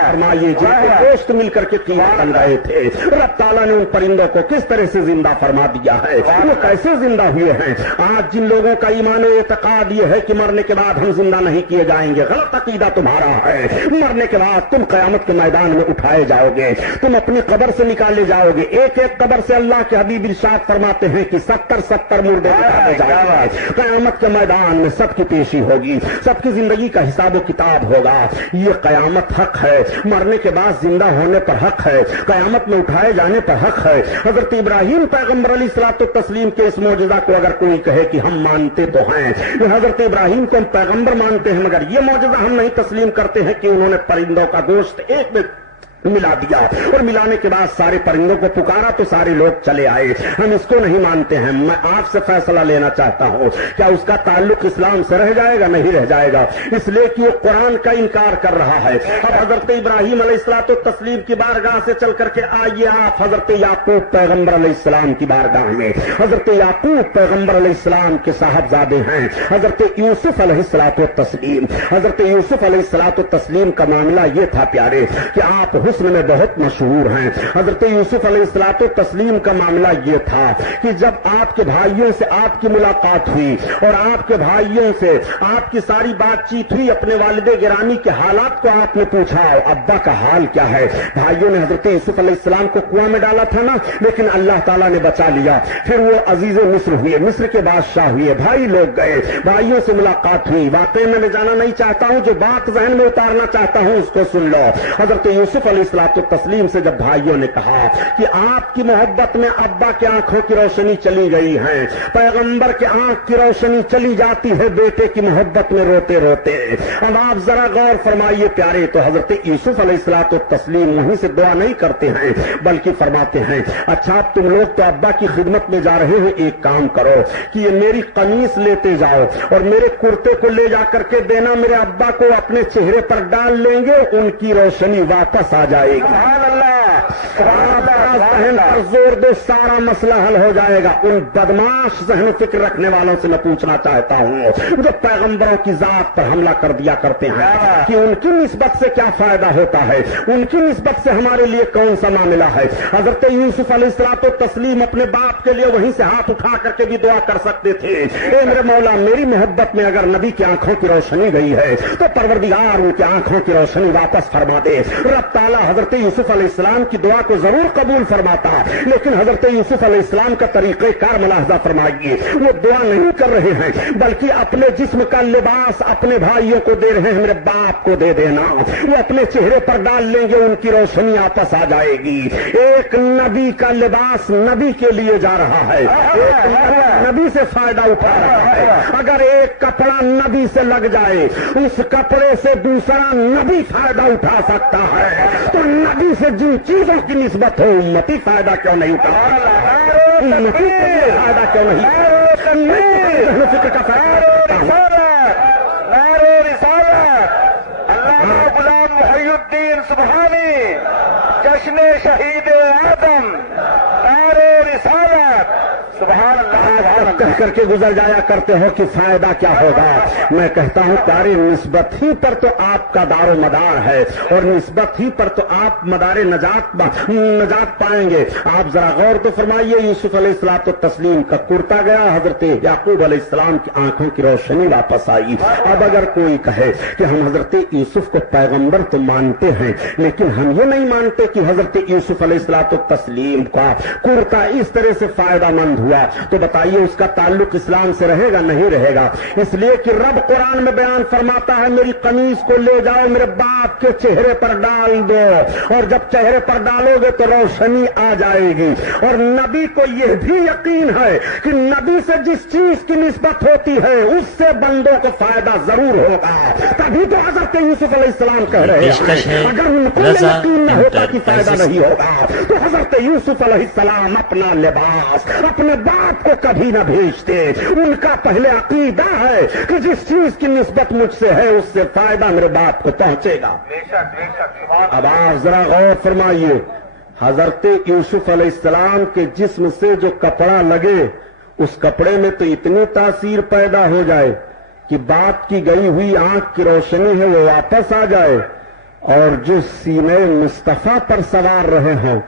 فرمائیے جن کے گوشت مل کر کے قیمت بن رہے تھے، رب تعالیٰ نے ان پرندوں کو کس طرح سے زندہ فرما دیا ہے، وہ کیسے زندہ ہوئے ہیں۔ آج جن لوگوں کا ایمان و اعتقاد یہ ہے کہ مرنے کے بعد ہم زندہ نہیں کیے جائیں گے، غلط عقیدہ تمہارا ہے۔ مرنے کے بعد تم قیامت کے میدان میں اٹھائے جاؤ گے، تم اپنی قبر سے نکالے جاؤ گے۔ ایک ایک قبر سے اللہ کے حبیب ارشاد فرماتے ہیں کہ 70 مردے نکالے جائیں گے۔ قیامت کے میدان میں سب کی پیشی ہوگی، سب کی زندگی کا حساب و کتاب ہوگا۔ یہ قیامت حق ہے، مرنے کے بعد زندہ ہونے پر حق ہے، قیامت میں اٹھائے جانے پر حق ہے۔ حضرت ابراہیم پیغمبر علیہ الصلوۃ والتسلیم کے اس معجزہ کو اگر کوئی کہے کہ ہم مانتے تو ہیں، حضرت ابراہیم کو ہم پیغمبر مانتے ہیں مگر یہ معجزہ ہم نہیں تسلیم کرتے ہیں کہ انہوں نے پرندوں کا گوشت ایک میں ملا دیا اور ملانے کے بعد سارے پرندوں کو پکارا تو سارے لوگ چلے آئے. ہم اس کو نہیں مانتے ہیں. میں آپ سے فیصلہ لینا چاہتا ہوں, کیا اس کا تعلق اسلام سے رہ جائے گا؟ نہیں رہ جائے گا, اس لیے کہ وہ قرآن کا انکار کر رہا ہے. اب حضرت ابراہیم علیہ الصلوۃ والتسلیم کی بارگاہ سے چل کر کے آئیے آپ حضرت یعقوب پیغمبر علیہ السلام کی بارگاہ میں. حضرت یعقوب پیغمبر علیہ السلام کے صاحبزادے ہیں حضرت یوسف علیہ الصلوۃ والتسلیم. حضرت یوسف علیہ الصلوۃ والتسلیم کا معاملہ یہ تھا پیارے کہ آپ حسن میں بہت مشہور ہیں. حضرت یوسف علیہ الصلوۃ والتسلیم کا معاملہ یہ تھا کہ جب آپ کے بھائیوں سے آپ کی ملاقات ہوئی اور آپ کے بھائیوں سے آپ کی ساری بات چیت ہوئی, اپنے والد گرامی کے حالات کو آپ نے پوچھا, ابا کا حال کیا ہے؟ بھائیوں نے حضرت یوسف علیہ السلام کو کنواں میں ڈالا تھا نا, لیکن اللہ تعالیٰ نے بچا لیا. پھر وہ عزیز مصر ہوئے, مصر کے بادشاہ ہوئے, بھائی لوگ گئے, بھائیوں سے ملاقات ہوئی. واقعی میں جانا نہیں چاہتا ہوں, جو بات ذہن میں اتارنا چاہتا ہوں اس کو سن لو. حضرت یوسف علیہ الصلوۃ والتسلیم سے جب بھائیوں نے کہا کہ آپ کی محبت میں ابا کی آنکھوں کی روشنی چلی گئی ہے, پیغمبر کے آنکھ کی روشنی چلی جاتی ہے بیٹے کی محبت میں روتے روتے. اب آپ ذرا غور فرمائیے پیارے, تو حضرت یوسف علیہ الصلوۃ والتسلیم وہیں سے دعا نہیں کرتے ہیں بلکہ فرماتے ہیں, اچھا اب تم لوگ تو ابا کی خدمت میں جا رہے ہیں, ایک کام کرو کہ یہ میری قمیص لیتے جاؤ اور میرے کرتے کو لے جا کر کے دینا, میرے ابا کو اپنے چہرے پر ڈال لیں گے, ان کی روشنی واپس آ جائے گی. ذہن پر زور دو, سارا مسئلہ حل ہو جائے گا. ان بدماش ذہن و فکر رکھنے والوں سے میں پوچھنا چاہتا ہوں جو پیغمبروں کی ذات پر حملہ کر دیا کرتے ہیں کہ ان کی نسبت سے کیا فائدہ ہوتا ہے, ان کی نسبت سے ہمارے لیے کون سا معاملہ ہے. حضرت یوسف علیہ الصلوۃ والتسلیم اپنے باپ کے لیے وہیں سے ہاتھ اٹھا کر کے بھی دعا کر سکتے تھے, اے میرے مولا میری محبت میں اگر نبی کی آنکھوں کی روشنی گئی ہے تو پروردگار ان کی آنکھوں کی روشنی واپس فرما دے. رب تعالیٰ حضرت یوسف علیہ السلام کی دعا کو ضرور قبول فرماتا, لیکن حضرت یوسف علیہ السلام کا طریقہ کار ملاحظہ فرمائیے. وہ دعا نہیں کر رہے ہیں بلکہ اپنے جسم کا لباس اپنے بھائیوں کو دے رہے ہیں, میرے باپ کو دے دینا, وہ اپنے چہرے پر ڈال لیں گے, ان کی روشنی آپس آ جائے گی. ایک نبی کا لباس نبی کے لیے جا رہا ہے, ایک نبی سے فائدہ اٹھا رہا ہے. اگر ایک کپڑا نبی سے لگ جائے, اس کپڑے سے دوسرا نبی فائدہ اٹھا سکتا ہے, تو نبی سے جن چیزوں کی نسبت ہو امتی فائدہ کیوں نہیں اٹھا, امتی فائدہ کیوں نہیں, فکر کا فائدہ. علامہ غلام محی الدین سبحانی, جشن شہید آدم, رسالت, سبحان اللہ. کہہ کر کے گزر جایا کرتے ہو کہ فائدہ کیا ہوگا. میں کہتا ہوں پیاری نسبت ہی پر تو آپ کا دار و مدار ہے, اور نسبت ہی پر تو آپ مدار نجات پائیں گے. آپ ذرا غور تو فرمائیے, یوسف علیہ الصلوۃ والتسلیم کا کرتا گیا, حضرت یعقوب علیہ السلام کی آنکھوں کی روشنی واپس آئی. اب اگر کوئی کہے کہ ہم حضرت یوسف کو پیغمبر تو مانتے ہیں لیکن ہم یہ نہیں مانتے کہ حضرت یوسف علیہ الصلوۃ والتسلیم کا کرتا اس طرح سے فائدہ مند ہوا, تو بتائیے اس کا تعلق اسلام سے رہے گا؟ نہیں رہے گا. اس لیے کہ رب قرآن میں بیان فرماتا ہے, میری قمیص کو لے جاؤ میرے باپ کے چہرے پر ڈال دو, اور جب چہرے پر ڈالو گے تو روشنی آ جائے گی. اور نبی کو یہ بھی یقین ہے کہ نبی سے جس چیز کی نسبت ہوتی ہے اس سے بندوں کو فائدہ ضرور ہوگا. تبھی تو حضرت یوسف علیہ السلام کہہ رہے ہیں اگر ان کو یقین نہ ہوتا کہ فائدہ نہیں ہوگا تو حضرت یوسف علیہ السلام اپنا لباس اپنے باپ کو کبھی نہ بھیجتے. ان کا پہلے عقیدہ ہے کہ جس چیز کی نسبت مجھ سے ہے اس سے فائدہ میرے باپ کو پہنچے گا. اب آپ ذرا غور فرمائیے, حضرت یوسف علیہ السلام کے جسم سے جو کپڑا لگے اس کپڑے میں تو اتنی تاثیر پیدا ہو جائے کہ باپ کی گئی ہوئی آنکھ کی روشنی ہے وہ واپس آ جائے, اور جو سینے مصطفیٰ پر سوار رہے ہوں,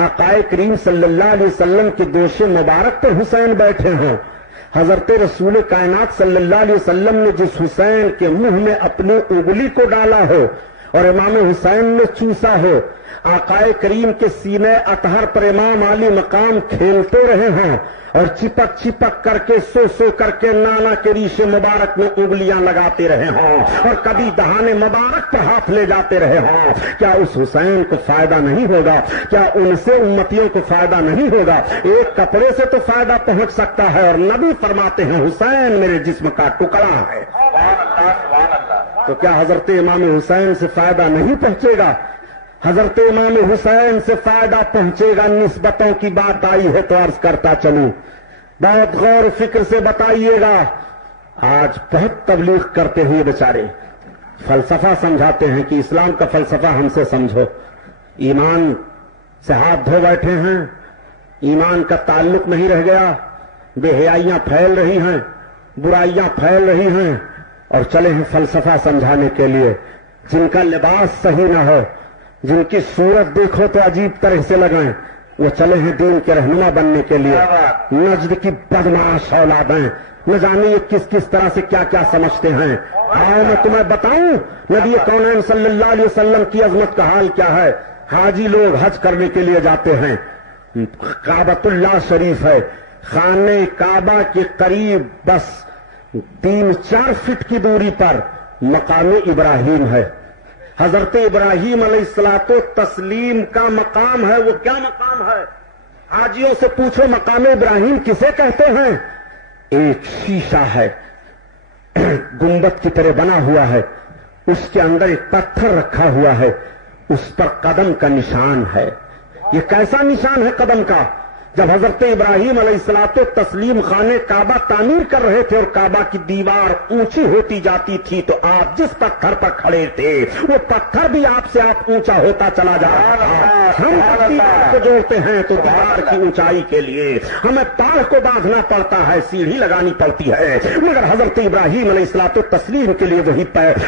آقا کریم صلی اللہ علیہ وسلم کے دوش مبارک پر حسین بیٹھے ہوں, حضرت رسول کائنات صلی اللہ علیہ وسلم نے جس حسین کے منہ میں اپنی انگلی کو ڈالا ہو اور امام حسین نے چوسا ہو, آقا کریم کے سینے اطہر پر امام علی مقام کھیلتے رہے ہیں اور چپک چپک کر کے سو سو کر کے نانا کے ریشے مبارک میں انگلیاں لگاتے رہے ہوں اور کبھی دہانے مبارک پر ہاتھ لے جاتے رہے ہوں. کیا اس حسین کو فائدہ نہیں ہوگا؟ کیا ان سے امتیوں کو فائدہ نہیں ہوگا؟ ایک کپڑے سے تو فائدہ پہنچ سکتا ہے, اور نبی فرماتے ہیں حسین میرے جسم کا ٹکڑا ہے. تو کیا حضرت امام حسین سے فائدہ نہیں پہنچے گا؟ حضرت امام حسین سے فائدہ پہنچے گا، نسبتوں کی بات آئی ہے تو عرض کرتا چلوں، بہت غور و فکر سے بتائیے گا۔ آج بہت تبلیغ کرتے ہوئے بیچارے فلسفہ سمجھاتے ہیں کہ اسلام کا فلسفہ ہم سے سمجھو، ایمان سے ہاتھ دھو بیٹھے ہیں، ایمان کا تعلق نہیں رہ گیا، بے حیائیاں پھیل رہی ہیں، برائیاں پھیل رہی ہیں، اور چلے ہیں فلسفہ سمجھانے کے لیے۔ جن کا لباس صحیح نہ ہو، جن کی صورت دیکھو تو عجیب طرح سے لگیں، وہ چلے ہیں دین کے رہنما بننے کے لیے۔ نجد کی بدمعاش اولادیں نہ جانے یہ کس کس طرح سے کیا کیا سمجھتے ہیں۔ آؤ میں تمہیں بتاؤں نبی کونین صلی اللہ علیہ وسلم کی عظمت کا حال کیا ہے۔ حاجی لوگ حج کرنے کے لیے جاتے ہیں، کعبۃ اللہ شریف ہے، خانہ کعبہ کے قریب بس 3-4 فٹ کی دوری پر مقام ابراہیم ہے۔ حضرت ابراہیم علیہ الصلوۃ والتسلیم کا مقام ہے۔ وہ کیا مقام ہے؟ حاجیوں سے پوچھو مقام ابراہیم کسے کہتے ہیں؟ ایک شیشہ ہے، گنبد کی طرح بنا ہوا ہے، اس کے اندر ایک پتھر رکھا ہوا ہے، اس پر قدم کا نشان ہے۔ یہ کیسا نشان ہے قدم کا؟ جب حضرت ابراہیم علیہ الصلوۃ والتسلیم خانہ کعبہ تعمیر کر رہے تھے اور کعبہ کی دیوار اونچی ہوتی جاتی تھی تو آپ جس پتھر پر کھڑے تھے وہ پتھر بھی آپ سے آپ اونچا ہوتا چلا جا رہا تھا۔ ہم دیوار کو جوڑتے ہیں تو دیوار کی اونچائی کے لیے ہمیں پاڑ کو باندھنا پڑتا ہے، سیڑھی لگانی پڑتی ہے، مگر حضرت ابراہیم علیہ الصلوۃ والتسلیم کے لیے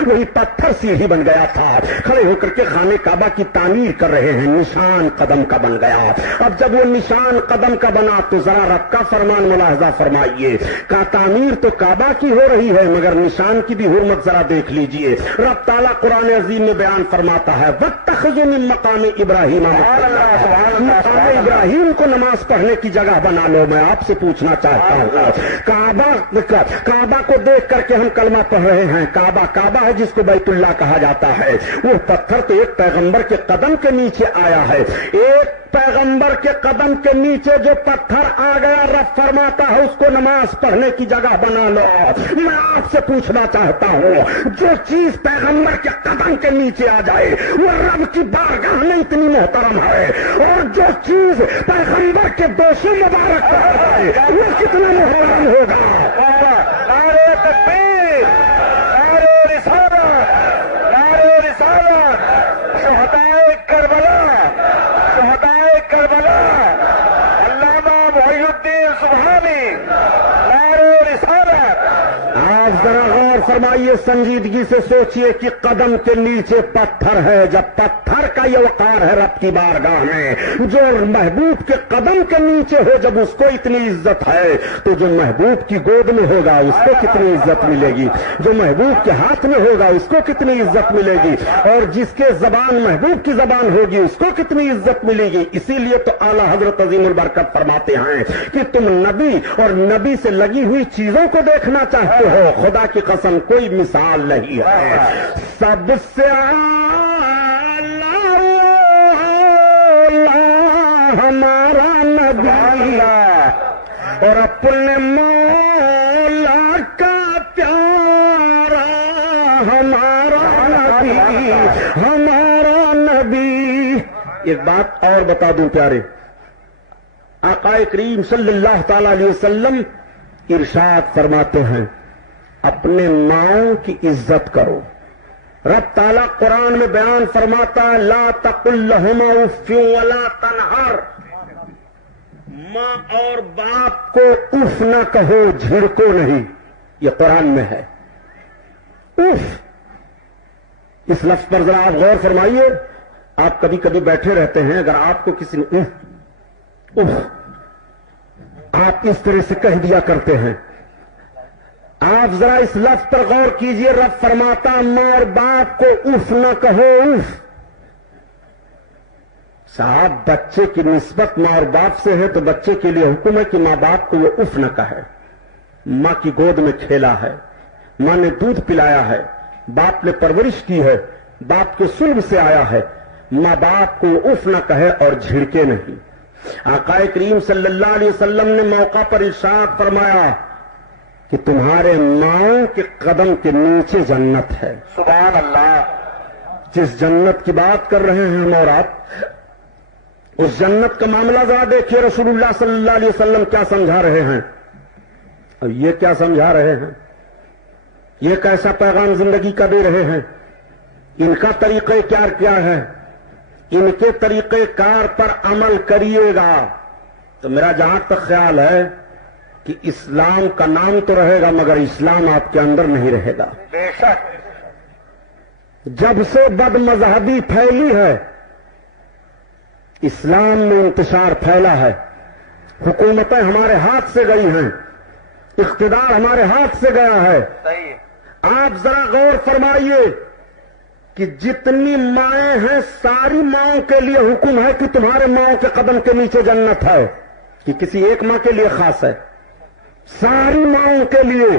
وہی پتھر سیڑھی بن گیا تھا۔ کھڑے ہو کر کے خانہ کعبہ کی تعمیر کر رہے ہیں، نشان قدم کا بن گیا۔ اب جب وہ نشان قدم کا بنا تو ذرا رب کا فرمان ملاحظہ فرمائیے، کا تعمیر تو کعبہ کی ہو رہی ہے مگر نشان کی بھی حرمت ذرا دیکھ لیجئے۔ رب تعالیٰ قرآن عظیم میں بیان فرماتا ہے وَاتَّخِذُوا مِن مَّقَامِ إِبْرَاهِيمَ مُصَلًّى، مقام ابراہیم کو نماز پڑھنے کی جگہ بنا لو۔ میں آپ سے پوچھنا چاہتا ہوں، کعبہ کو دیکھ کر کے ہم کلمہ پڑھ رہے ہیں، کعبہ ہے جس کو بیت اللہ کہا جاتا ہے، وہ پتھر تو ایک پیغمبر کے قدم کے نیچے آیا ہے۔ ایک پیغمبر کے قدم کے نیچے جو پتھر آ گیا رب فرماتا ہے اس کو نماز پڑھنے کی جگہ بنا لو۔ میں آپ سے پوچھنا چاہتا ہوں جو چیز پیغمبر کے قدم کے نیچے آ جائے وہ رب کی بارگاہ میں اتنی محترم ہے، اور جو چیز پیغمبر کے دوش مبارک پر آ جائے وہ کتنا محترم ہوگا۔ نعرہ تکبیر، نعرہ رسالت، نعرہ رسالت، شہدائے کربلا، شہدائے کربلا، علامہ محی الدین سبحانی، نعرہ رسالت۔ آپ ذرا غور فرمائیے، سنجیدگی سے سوچئے کہ قدم کے نیچے پتھر ہے، جب پتھر کا یہ وقار ہے رب کی بارگاہ میں، جو محبوب کے قدم کے نیچے ہو جب اس کو اتنی عزت ہے تو جو محبوب کی گود میں ہوگا اس کو کتنی عزت ملے گی، جو محبوب کے ہاتھ میں ہوگا اس کو کتنی عزت ملے گی، اور جس کے زبان محبوب کی زبان ہوگی اس کو کتنی عزت ملے گی۔ اسی لیے تو اعلیٰ حضرت عظیم البرکت فرماتے ہیں کہ تم نبی اور نبی سے لگی ہوئی چیزوں کو دیکھنا چاہتے ہو، خدا کی قسم کوئی مثال نہیں ہے۔ سب سے ہمارا نبی اور اپنے مولا کا پیارا ہمارا نبی، ہمارا نبی۔ ایک بات اور بتا دوں پیارے، آقا کریم صلی اللہ تعالی علیہ وسلم ارشاد فرماتے ہیں اپنے ماؤں کی عزت کرو۔ رب تعالیٰ قرآن میں بیان فرماتا ہے لا تقل لہما اف ولا تنہر، ماں اور باپ کو اف نہ کہو، جھڑکو نہیں، یہ قرآن میں ہے۔ اف، اس لفظ پر ذرا آپ غور فرمائیے۔ آپ کبھی کبھی بیٹھے رہتے ہیں، اگر آپ کو کسی نے اف آپ اس طرح سے کہہ دیا کرتے ہیں، آپ ذرا اس لفظ پر غور کیجئے، رب فرماتا ماں اور باپ کو اف نہ کہو۔ اف صاحب، بچے کی نسبت ماں اور باپ سے ہے تو بچے کے لیے حکم ہے کہ ماں باپ کو وہ اف نہ کہے۔ ماں کی گود میں کھیلا ہے، ماں نے دودھ پلایا ہے، باپ نے پرورش کی ہے، باپ کے سلب سے آیا ہے، ماں باپ کو اف نہ کہے اور جھڑکے نہیں۔ آقا کریم صلی اللہ علیہ وسلم نے موقع پر ارشاد فرمایا کہ تمہارے ماؤں کے قدم کے نیچے جنت ہے۔ سبحان اللہ۔ جس جنت کی بات کر رہے ہیں ہم اور آپ، اس جنت کا معاملہ ذرا دیکھیے رسول اللہ صلی اللہ علیہ وسلم کیا سمجھا رہے ہیں اور یہ کیا سمجھا رہے ہیں، یہ کیسا پیغام زندگی کا دے رہے ہیں، ان کا طریقہ کار کیا ہے، ان کے طریقہ کار پر عمل کریے گا تو میرا جہاں تک خیال ہے کہ اسلام کا نام تو رہے گا مگر اسلام آپ کے اندر نہیں رہے گا۔ بے شک جب سے بد مذہبی پھیلی ہے اسلام میں انتشار پھیلا ہے، حکومتیں ہمارے ہاتھ سے گئی ہیں، اقتدار ہمارے ہاتھ سے گیا ہے۔ صحیح، آپ ذرا غور فرمائیے کہ جتنی مائیں ہیں ساری ماؤں کے لیے حکم ہے کہ تمہارے ماؤں کے قدم کے نیچے جنت ہے، کہ کسی ایک ماں کے لیے خاص ہے؟ ساری ماؤں کے لیے۔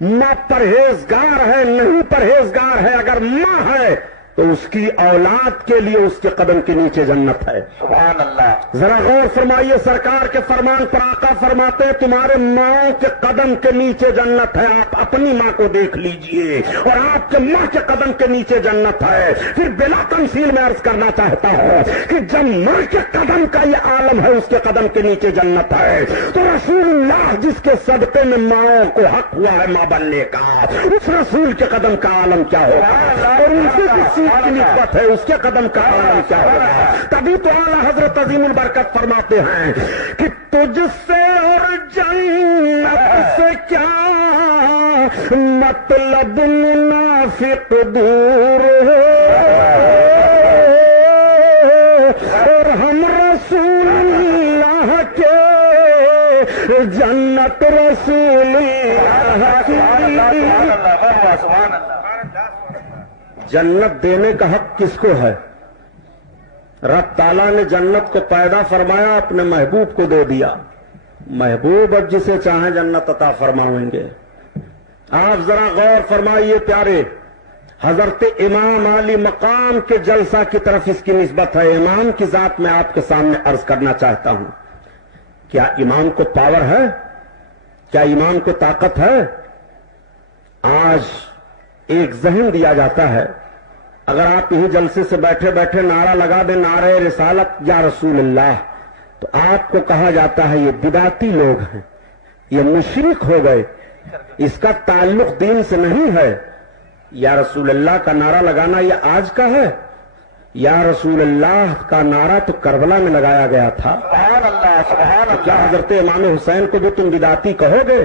ماں پرہیزگار ہے نہیں پرہیزگار ہے، اگر ماں ہے تو اس کی اولاد کے لیے اس کے قدم کے نیچے جنت ہے۔ سبحان اللہ، ذرا غور فرمائیے، سرکار کے فرمان پر آقا فرماتے ہیں تمہارے ماں کے قدم کے نیچے جنت ہے۔ آپ اپنی ماں کو دیکھ لیجئے اور آپ کے ماں کے قدم کے نیچے جنت ہے۔ پھر بلا تمثیل میں عرض کرنا چاہتا ہوں کہ جب ماں کے قدم کا یہ عالم ہے اس کے قدم کے نیچے جنت ہے، تو رسول اللہ جس کے صدقے میں ماؤں کو حق ہوا ہے ماں بننے کا، اس رسول کے قدم کا عالم کیا ہوگا اور ان سے کس کی نسبت ہے اس کے قدم کا عالم کیا ہوگا۔ تبھی تو اعلیٰ حضرت عظیم البرکت فرماتے ہیں کہ تجھ سے اور جنت سے کیا مطلب منافق دور ہو، اور ہم رسول اللہ کے جنت رسول اللہ کی۔ سبحان اللہ، جنت دینے کا حق کس کو ہے؟ رب تعالیٰ نے جنت کو پیدا فرمایا، اپنے محبوب کو دے دیا، محبوب اب جسے چاہیں جنت عطا فرمائیں گے۔ آپ ذرا غور فرمائیے پیارے، حضرت امام علی مقام کے جلسہ کی طرف اس کی نسبت ہے۔ امام کی ذات میں آپ کے سامنے عرض کرنا چاہتا ہوں، کیا امام کو پاور ہے؟ کیا امام کو طاقت ہے؟ آج ایک ذہن دیا جاتا ہے، اگر آپ یہیں جلسے سے بیٹھے بیٹھے نعرہ لگا دیں نعرہ رسالت یا رسول اللہ، تو آپ کو کہا جاتا ہے یہ بدعتی لوگ ہیں، یہ مشرک ہو گئے، اس کا تعلق دین سے نہیں ہے۔ یا رسول اللہ کا نعرہ لگانا یہ آج کا ہے؟ یا رسول اللہ کا نعرہ تو کربلا میں لگایا گیا تھا۔ سبحان اللہ، سبحان تو کیا اللہ، حضرت امام حسین کو بھی تم بدعتی کہو گے؟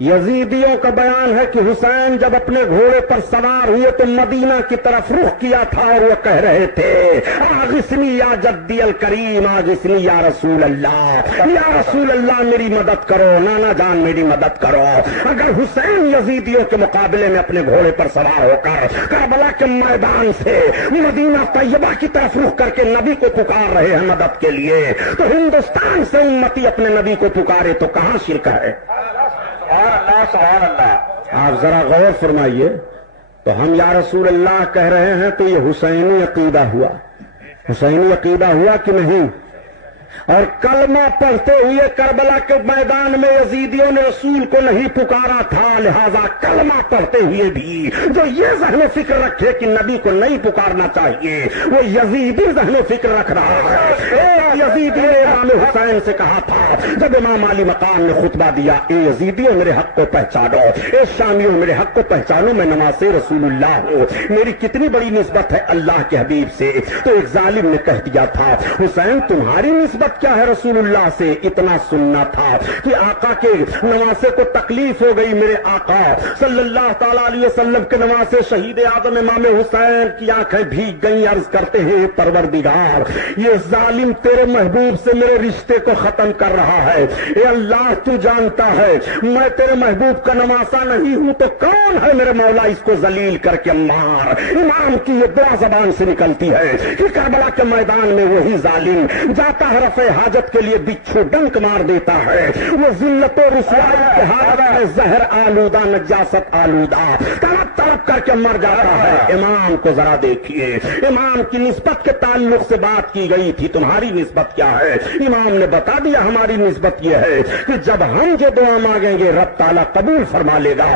یزیدیوں کا بیان ہے کہ حسین جب اپنے گھوڑے پر سوار ہوئے تو مدینہ کی طرف رخ کیا تھا اور وہ کہہ رہے تھے آغثنی یا جدی الکریم، آغثنی یا رسول اللہ، یا رسول اللہ میری مدد کرو، نانا جان میری مدد کرو۔ اگر حسین یزیدیوں کے مقابلے میں اپنے گھوڑے پر سوار ہو کر کربلا کے میدان سے مدینہ طیبہ کی طرف رخ کر کے نبی کو پکار رہے ہیں مدد کے لیے، تو ہندوستان سے امتی اپنے نبی کو پکارے تو کہاں شرک ہے؟ سبحان اللہ، سبحان اللہ، آپ ذرا غور فرمائیے، تو ہم یا رسول اللہ کہہ رہے ہیں تو یہ حسینی عقیدہ ہوا، حسینی عقیدہ ہوا کہ نہیں؟ اور کلمہ پڑھتے ہوئے کربلا کے میدان میں یزیدیوں نے رسول کو نہیں پکارا تھا، لہذا کلمہ پڑھتے ہوئے بھی جو یہ ذہن و فکر رکھے کہ نبی کو نہیں پکارنا چاہیے وہ یزیدی ذہن و فکر رکھ رہا ہے۔ ایک یزیدی نے امام حسین سے کہا تھا جب امام علی مقام نے خطبہ دیا، اے یزیدیوں میرے حق کو پہچانو، اے شامیوں میرے حق کو پہچانو، میں نواز رسول اللہ ہوں، میری کتنی بڑی نسبت ہے اللہ کے حبیب سے۔ تو ایک ظالم نے کہہ دیا تھا حسین تمہاری نسبت کیا ہے رسول اللہ سے؟ اتنا سننا تھا کہ آقا کے نواسے کو تکلیف ہو گئی، میرے آقا صلی اللہ تعالی علیہ وسلم کے نواسے شہید اعظم امام حسین کی آنکھیں بھیگ گئیں، عرض کرتے ہیں پروردگار یہ ظالم تیرے محبوب سے میرے رشتے کو ختم کر رہا ہے، اے اللہ تو جانتا ہے میں تیرے محبوب کا نواسا نہیں ہوں تو کون ہے میرے مولا اس کو ذلیل کر کے مار۔ امام کی یہ دعا زبان سے نکلتی ہے کہ کربلا کے میدان میں وہی ظالم جاتا ہے رفع حاجت کے لیے بچھو ڈنک مار دیتا ہے، وہ ذلت و رسوائی کے حالت میں زہر آلودہ نجاست آلودہ تڑپ تڑپ کر کے مر جاتا ہے۔ امام کو ذرا دیکھیے، امام کی نسبت کے تعلق سے بات کی گئی تھی، تمہاری نسبت کیا ہے؟ امام نے بتا دیا ہماری نسبت یہ ہے کہ جب ہم جو دعا مانگیں گے رب تعالیٰ قبول فرما لے گا.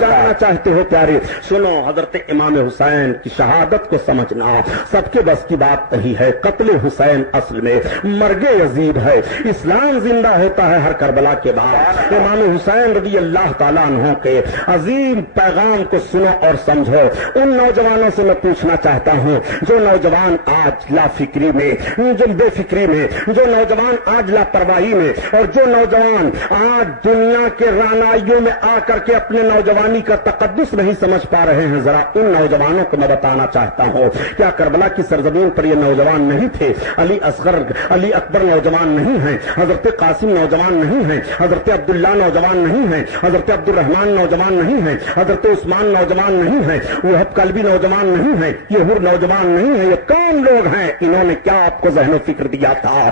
جاننا چاہتے ہو پیارے سنو, حضرت امام حسین کی شہادت کو سمجھنا سب کے بس کی بات نہیں ہے. قتل حسین اصل میں مرگ یزید ہے. اسلام زندہ ہوتا ہے ہر کربلا کے بعد. امام حسین رضی اللہ تعالیٰ عنہ کے عظیم پیغام کو سنو اور سمجھو. ان نوجوانوں سے میں پوچھنا چاہتا ہوں جو نوجوان آج لا فکری میں, جو بے فکری میں, جو نوجوان آج لاپرواہی میں, اور جو نوجوان آج دنیا کے رانائیوں میں آ کر کے اپنے نوجوانی کا تقدس نہیں سمجھ پا رہے ہیں, ذرا ان نوجوانوں کو میں بتانا چاہتا ہوں کیا کربلا کی سرزمین پر یہ نوجوان نہیں تھے؟ علی اصغر علی اکبر نوجوان نہیں ہیں, حضرت قاسم نوجوان نہیں ہیں, حضرت عبداللہ نوجوان نہیں ہیں, حضرت عبد الرحمان نوجوان نہیں ہیں, حضرت عثمان نوجوان نہیں ہیں, وہب قلبی نوجوان نہیں ہیں, یہ ہر نوجوان نہیں ہیں. یہ کون لوگ ہیں؟ انہوں نے کیا آپ کو ذہن و فکر دیا تھا؟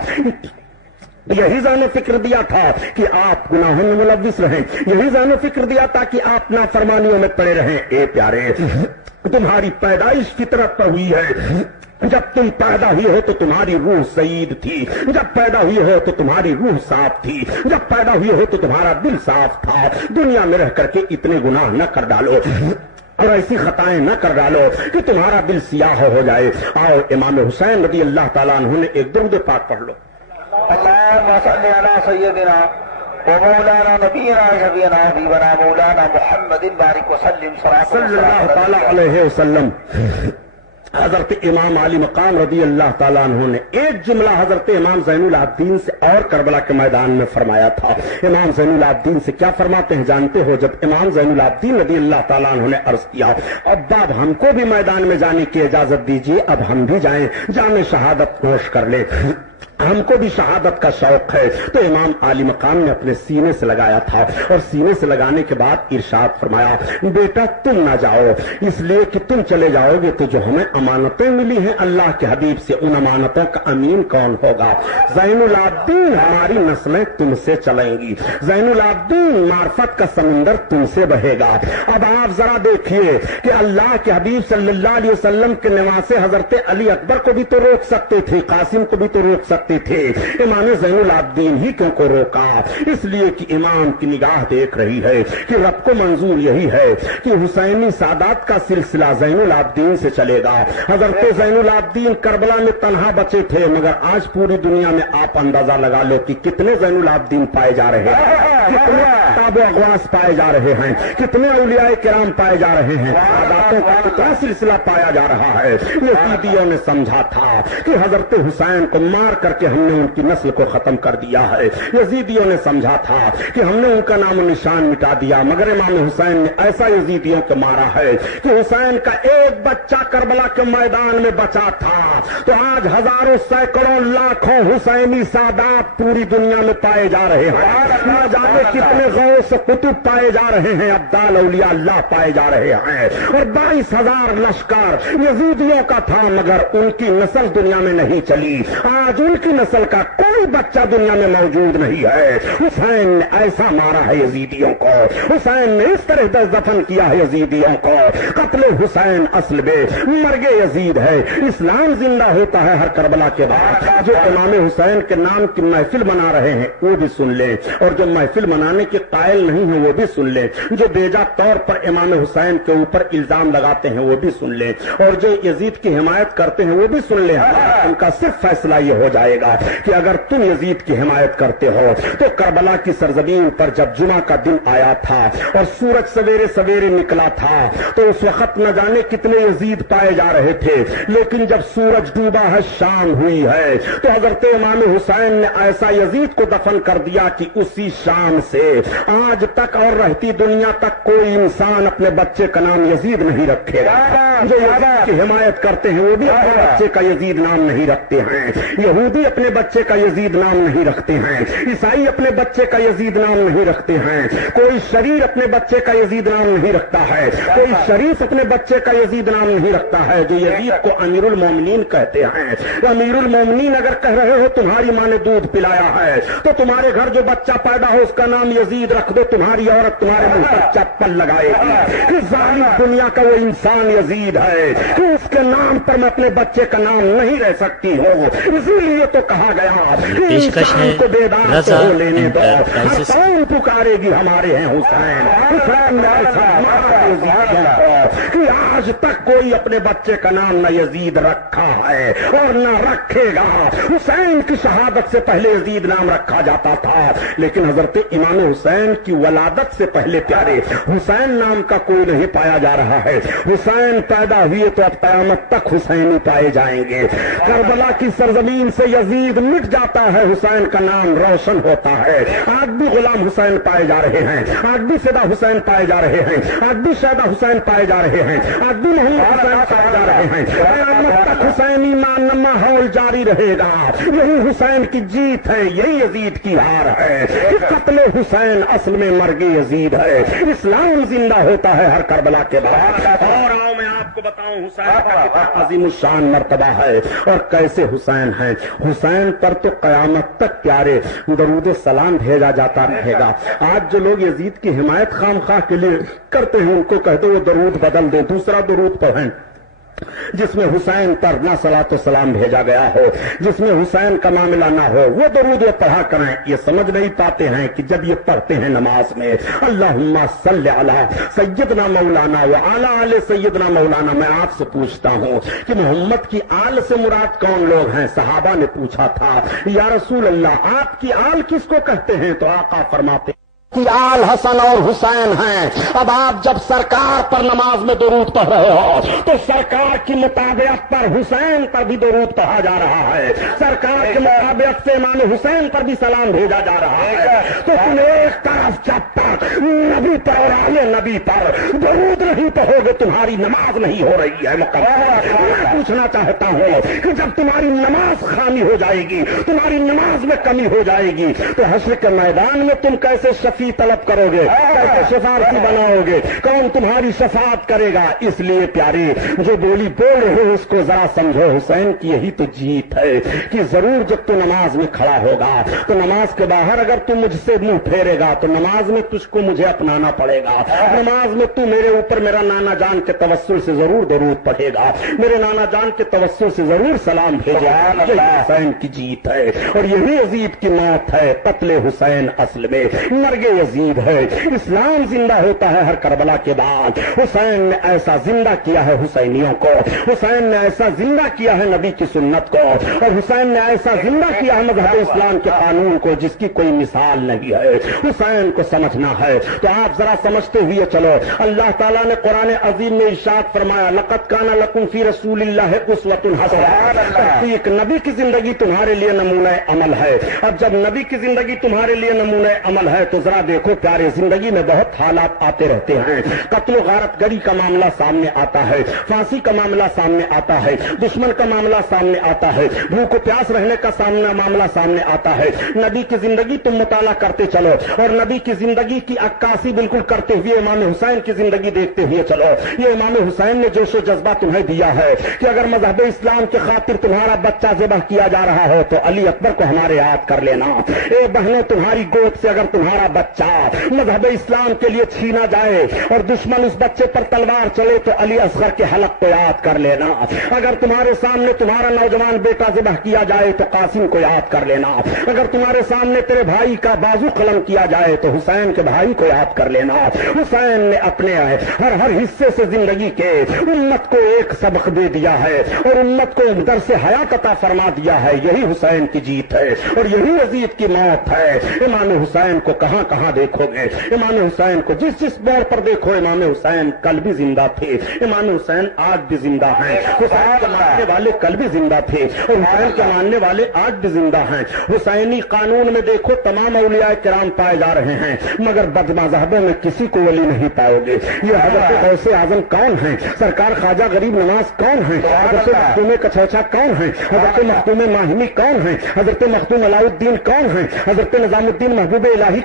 یہی ذہن و فکر دیا تھا کہ آپ گناہوں میں ملوث رہیں, یہی ذہن و فکر دیا تھا کہ آپ نافرمانیوں میں پڑے رہیں. اے پیارے, تمہاری پیدائش فطرت پر ہوئی ہے. جب تم پیدا ہوئی ہو تو تمہاری روح سعید تھی, جب پیدا ہوئی ہو تو تمہاری روح صاف تھی, جب پیدا ہوئی ہو تو تمہارا دل صاف تھا. دنیا میں رہ کر کے اتنے گناہ نہ کر ڈالو اور ایسی خطائیں نہ کر ڈالو کہ تمہارا دل سیاہ ہو جائے. آؤ امام حسین رضی اللہ تعالیٰ عنہ نے ایک درود پاک پڑھ لو. اللهم صل على سيدنا ومولانا نبينا شفيعنا حبيبنا مولانا محمد بارك وسلم صلی اللہ تعالیٰ علیہ وسلم. حضرت امام علی مقام رضی اللہ تعالیٰ عنہ نے ایک جملہ حضرت امام زین العابدین سے اور کربلا کے میدان میں فرمایا تھا. امام زین العابدین سے کیا فرماتے ہیں جانتے ہو؟ جب امام زین العابدین رضی اللہ تعالیٰ عنہ نے عرض کیا ابا اب ہم کو بھی میدان میں جانے کی اجازت دیجیے, اب ہم بھی جائیں, جام شہادت نوش کر لیں, ہم کو بھی شہادت کا شوق ہے. تو امام عالی مقام نے اپنے سینے سے لگایا تھا اور سینے سے لگانے کے بعد ارشاد فرمایا بیٹا تم نہ جاؤ, اس لیے کہ تم چلے جاؤ گے تو جو ہمیں امانتیں ملی ہیں اللہ کے حبیب سے, ان امانتوں کا امین کون ہوگا؟ زین العابدین, ہماری نسلیں تم سے چلیں گی. زین العابدین, معرفت کا سمندر تم سے بہے گا. اب آپ ذرا دیکھیے کہ اللہ کے حبیب صلی اللہ علیہ وسلم کے نواسے حضرت علی اکبر کو بھی تو روک سکتے تھے, قاسم کو بھی تو روک سکتے تھے, امام زین العابدین ہی کیوں کو روکا؟ اس لیے کہ امام کی نگاہ دیکھ رہی ہے کہ رب کو منظور یہی ہے کہ حسینی سادات کا سلسلہ زین العابدین سے چلے گا. حضرت زین العابدین کربلا میں تنہا بچے تھے, مگر آج پوری دنیا میں آپ اندازہ لگا لو کہ کتنے زین العابدین پائے جا رہے ہیں, کتنے کتاب و اغواس پائے جا رہے ہیں, کتنے اولیاء کرام پائے جا رہے ہیں, ساداتوں کا کتنا سلسلہ پایا جا رہا ہے. یزیدیوں نے سمجھا تھا کہ حضرت حسین کو مار کر کے ہم نے ان کی نسل کو ختم کر دیا ہے. یزیدیوں نے سمجھا تھا کہ ہم نے ان کا نام و نشان مٹا دیا, مگر امام حسین نے ایسا یزیدیوں کو مارا ہے کہ حسین کا ایک بچہ کربلا کے میدان میں بچا تھا تو آج ہزاروں سینکڑوں لاکھوں حسینی سادات پوری دنیا میں پائے جا رہے ہیں. نہ جانے کتنے غوث قطب پائے جا رہے ہیں, ابدال اولیاء اللہ پائے جا رہے ہیں, اور 22,000 لشکر یزیدیوں کا تھا مگر ان کی نسل دنیا میں نہیں چلی. آج ان کی نسل کا کوئی بچہ دنیا میں موجود نہیں ہے. حسین نے ایسا مارا ہے یزیدیوں کو, حسین نے اس طرح دفن کیا ہے یزیدیوں کو. قتل حسین اصل میں مرگ یزید ہے. اسلام زندہ ہوتا ہے ہر کربلا کے بعد. جو امام حسین کے نام کی محفل منا رہے ہیں وہ بھی سن لیں, اور جو محفل منانے کے قائل نہیں ہیں وہ بھی سن لیں, جو بیجا طور پر امام حسین کے اوپر الزام لگاتے ہیں وہ بھی سن لیں, اور جو یزید کی حمایت کرتے ہیں وہ بھی سن لیں. ان کا صرف فیصلہ یہ ہو جائے گا کہ اگر تم یزید کی حمایت کرتے ہو تو کربلا کی سرزمین پر جب جمعہ کا دن آیا تھا اور سورج سویرے سویرے نکلا تھا تو اس وقت نہ جانے کتنے یزید پائے جا رہے تھے, لیکن جب سورج ڈوبا ہے, شام ہوئی ہے, تو حضرت امام حسین نے ایسا یزید کو دفن کر دیا کہ اسی شام سے آج تک اور رہتی دنیا تک کوئی انسان اپنے بچے کا نام یزید نہیں رکھے گا. جو یزید کی حمایت کرتے ہیں وہ بھی اپنے بچے کا یزید نام نہیں رکھتے ہیں, یہودی اپنے بچے کا یزید نام نہیں رکھتے ہیں, عیسائی اپنے بچے کا یزید نام نہیں رکھتے ہیں, کوئی شریر اپنے بچے کا یزید نام نہیں رکھتا ہے, کوئی شریف اپنے بچے کا یزید نام نہیں رکھتا ہے. جو یزید کو امیر المومنین کہتے ہیں, امیر المومنین اگر کہہ رہے ہو تمہاری ماں نے دودھ پلایا ہے تو تمہارے گھر جو بچہ پیدا ہو اس کا نام یزید رکھ دو, تمہاری عورت تمہارے منہ پر چپل لگائے گی کہ ظالم دنیا کا وہ انسان یزید ہے کہ اس کے نام پر میں اپنے بچے کا نام نہیں رہ سکتی ہوں. اسی لیے لیے تو کہا گیا کہ پیشکش ہے انسان کو بیدار رضا ہو لینے دو. انٹرپرائزز. کون پکارے گی ہمارے ہیں حسین؟ حسین نے ایسا مارا یزیدوں کو کہ آج تک کوئی اپنے بچے کا نام نہ یزید رکھا ہے اور نہ رکھے گا. حسین کی شہادت سے پہلے یزید نام رکھا جاتا تھا، لیکن حضرت امام حسین کی ولادت سے پہلے پیارے حسین نام کا کوئی نہیں پایا جا رہا ہے. حسین پیدا ہوئے تو اب قیامت تک حسینی پائے جائیں گے. کربلا کی سرزمین سے یزید مٹ جاتا ہے، حسین کا نام روشن ہوتا ہے. آج بھی غلام حسین پائے جا رہے ہیں، آج بھی فدا حسین پائے جا رہے ہیں، آج بھی شہدہ حسین پائے جا رہے ہیں، آج بھی محمد حسین پائے جا رہے ہیں. قیامت تک حسینی ماحول جاری رہے گا. یہی حسین کی جیت ہے، یہی یزید کی ہار ہے کہ قتل حسین اصل میں مرگ یزید ہے. اسلام زندہ ہوتا ہے ہر کربلا کے بعد. اور آؤ میں آپ کو بتاؤں حسین کا کتنا عظیم الشان مرتبہ ہے اور کیسے حسین ہیں. حسین پر تو قیامت تک پیارے درود سلام بھیجا جاتا رہے گا. آج جو لوگ یزید کی حمایت خام خواہ کے لیے کرتے ہیں ان کو کہہ دو وہ درود بدل دیں، دوسرا درود پڑھیں جس میں حسین پر نہ صلاۃ و سلام بھیجا گیا ہو، جس میں حسین کا معاملہ نہ ہو، وہ درود وہ پڑھا کریں. یہ سمجھ نہیں پاتے ہیں کہ جب یہ پڑھتے ہیں نماز میں اللہم صلی علی سیدنا مولانا وعلی آل سیدنا مولانا، میں آپ سے پوچھتا ہوں کہ محمد کی آل سے مراد کون لوگ ہیں؟ صحابہ نے پوچھا تھا یا رسول اللہ آپ کی آل کس کو کہتے ہیں؟ تو آقا فرماتے کی آل حسن اور حسین ہیں. اب آپ جب سرکار پر نماز میں درود پڑھ رہے ہو تو سرکار کی مطابقت پر حسین پر بھی درود پڑھا جا رہا ہے، سرکار کی مطابقت سے امام حسین پر بھی سلام بھیجا جا رہا ہے. تو تم ایک طرف جب تک نبی پر اور آل نبی پر درود نہیں پڑھو گے تمہاری نماز نہیں ہو رہی ہے. میں پوچھنا چاہتا ہوں کہ جب تمہاری نماز خامی ہو جائے گی، تمہاری نماز میں کمی ہو جائے گی، تو حشر کے میدان میں تم کیسے شفیع طلب کرو گے، کیسے شفاعتی بناؤ گے؟ کون تمہاری شفاعت کرے گا؟ اس لیے پیارے جو بولی بول رہے ہو اس کو ذرا سمجھو. حسین کی یہی تو جیت ہے کہ ضرور جب تو نماز میں کھڑا ہوگا تو نماز کے باہر اگر تو مجھ سے منہ پھیرے گا تو نماز میں تجھ کو مجھے اپنانا پڑے گا. نماز میں تو میرے اوپر میرا نانا جان کے توسل سے ضرور درود پڑھے گا، میرے نانا جان کے توسل سے ضرور سلام بھیجے گا. یہی حسین کی جیت ہے اور یہی یزید کی موت ہے. قتل حسین اصل میں مرگ یزید ہے. اسلام زندہ ہوتا ہے ہر کربلا کے بعد. حسین نے ایسا زندہ کیا ہے حسینیوں کو، حسین نے ایسا زندہ کیا ہے نبی کی سنت کو، اور حسین نے ایسا زندہ کیا ہے مذہب اسلام کے قانون کو جس کی کوئی مثال نہیں ہے. حسین کو سمجھنا ہے تو آپ ذرا سمجھتے ہوئے چلو. اللہ تعالیٰ نے قرآن عظیم میں ارشاد فرمایا لقد کان لکم فی رسول اللہ اسوۃ حسنہ، ایک نبی کی زندگی تمہارے لیے نمونہ عمل ہے. اب جب نبی کی زندگی تمہارے لیے نمونہ عمل ہے تو ذرا دیکھو پیارے زندگی میں بہت حالات آتے رہتے ہیں. قتل و غارت گری کا معاملہ سامنے آتا ہے، پھانسی کا معاملہ سامنے آتا ہے، دشمن کا معاملہ سامنے آتا ہے، بھوک و پیاس رہنے کا معاملہ سامنے آتا ہے. نبی کی زندگی تم مطالعہ کرتے چلو اور نبی کی زندگی کی عکاسی بالکل کرتے ہوئے امام حسین کی زندگی دیکھتے ہوئے چلو. یہ امام حسین نے جوش و جذبہ تمہیں دیا ہے کہ اگر مذہب اسلام کی خاطر تمہارا بچہ ذبح کیا جا رہا ہو تو علی اکبر کو ہمارے یاد کر لینا. اے بہنوں تمہاری گود سے اگر تمہارا بچہ مذہب اسلام کے لیے چھینا جائے اور دشمن اس بچے پر تلوار چلے تو علی اصغر کے حلق کو یاد کر لینا. اگر تمہارے سامنے تمہارا نوجوان بیٹا ذبح کیا جائے تو قاسم کو یاد کر لینا. اگر تمہارے سامنے تیرے بھائی کا بازو قلم کیا جائے تو حسین کے بھائی کو یاد کر لینا. حسین نے اپنے ہر حصے سے زندگی کے امت کو ایک سبق دے دیا ہے اور امت کو درس حیات عطا فرما دیا ہے. یہی حسین کی جیت ہے اور یہی یزید کی موت ہے. امام حسین کو کہاں کہاں دیکھو گے، امام حسین کو جس جس موڑ پر دیکھو امام حسین کل بھی زندہ تھے، امام حسین آج بھی زندہ ہیں. حسین کے ماننے والے کل بھی زندہ تھے اور حسین کے ماننے والے آج بھی زندہ ہیں. حسینی قانون میں دیکھو تمام اولیاء کرام پائے جا رہے ہیں مگر بد مذہبوں میں کسی کو ولی نہیں پاؤ گے. یہ حضرت غوث اعظم کون ہیں؟ سرکار خواجہ غریب نواز کون ہیں؟ حضرت مختوم کچھیچا کون ہیں؟ حضرت مختوم ماہمی کون ہیں؟ حضرت مختوم علاء الدین کون ہیں؟ حضرت نظام الدین محبوب الہی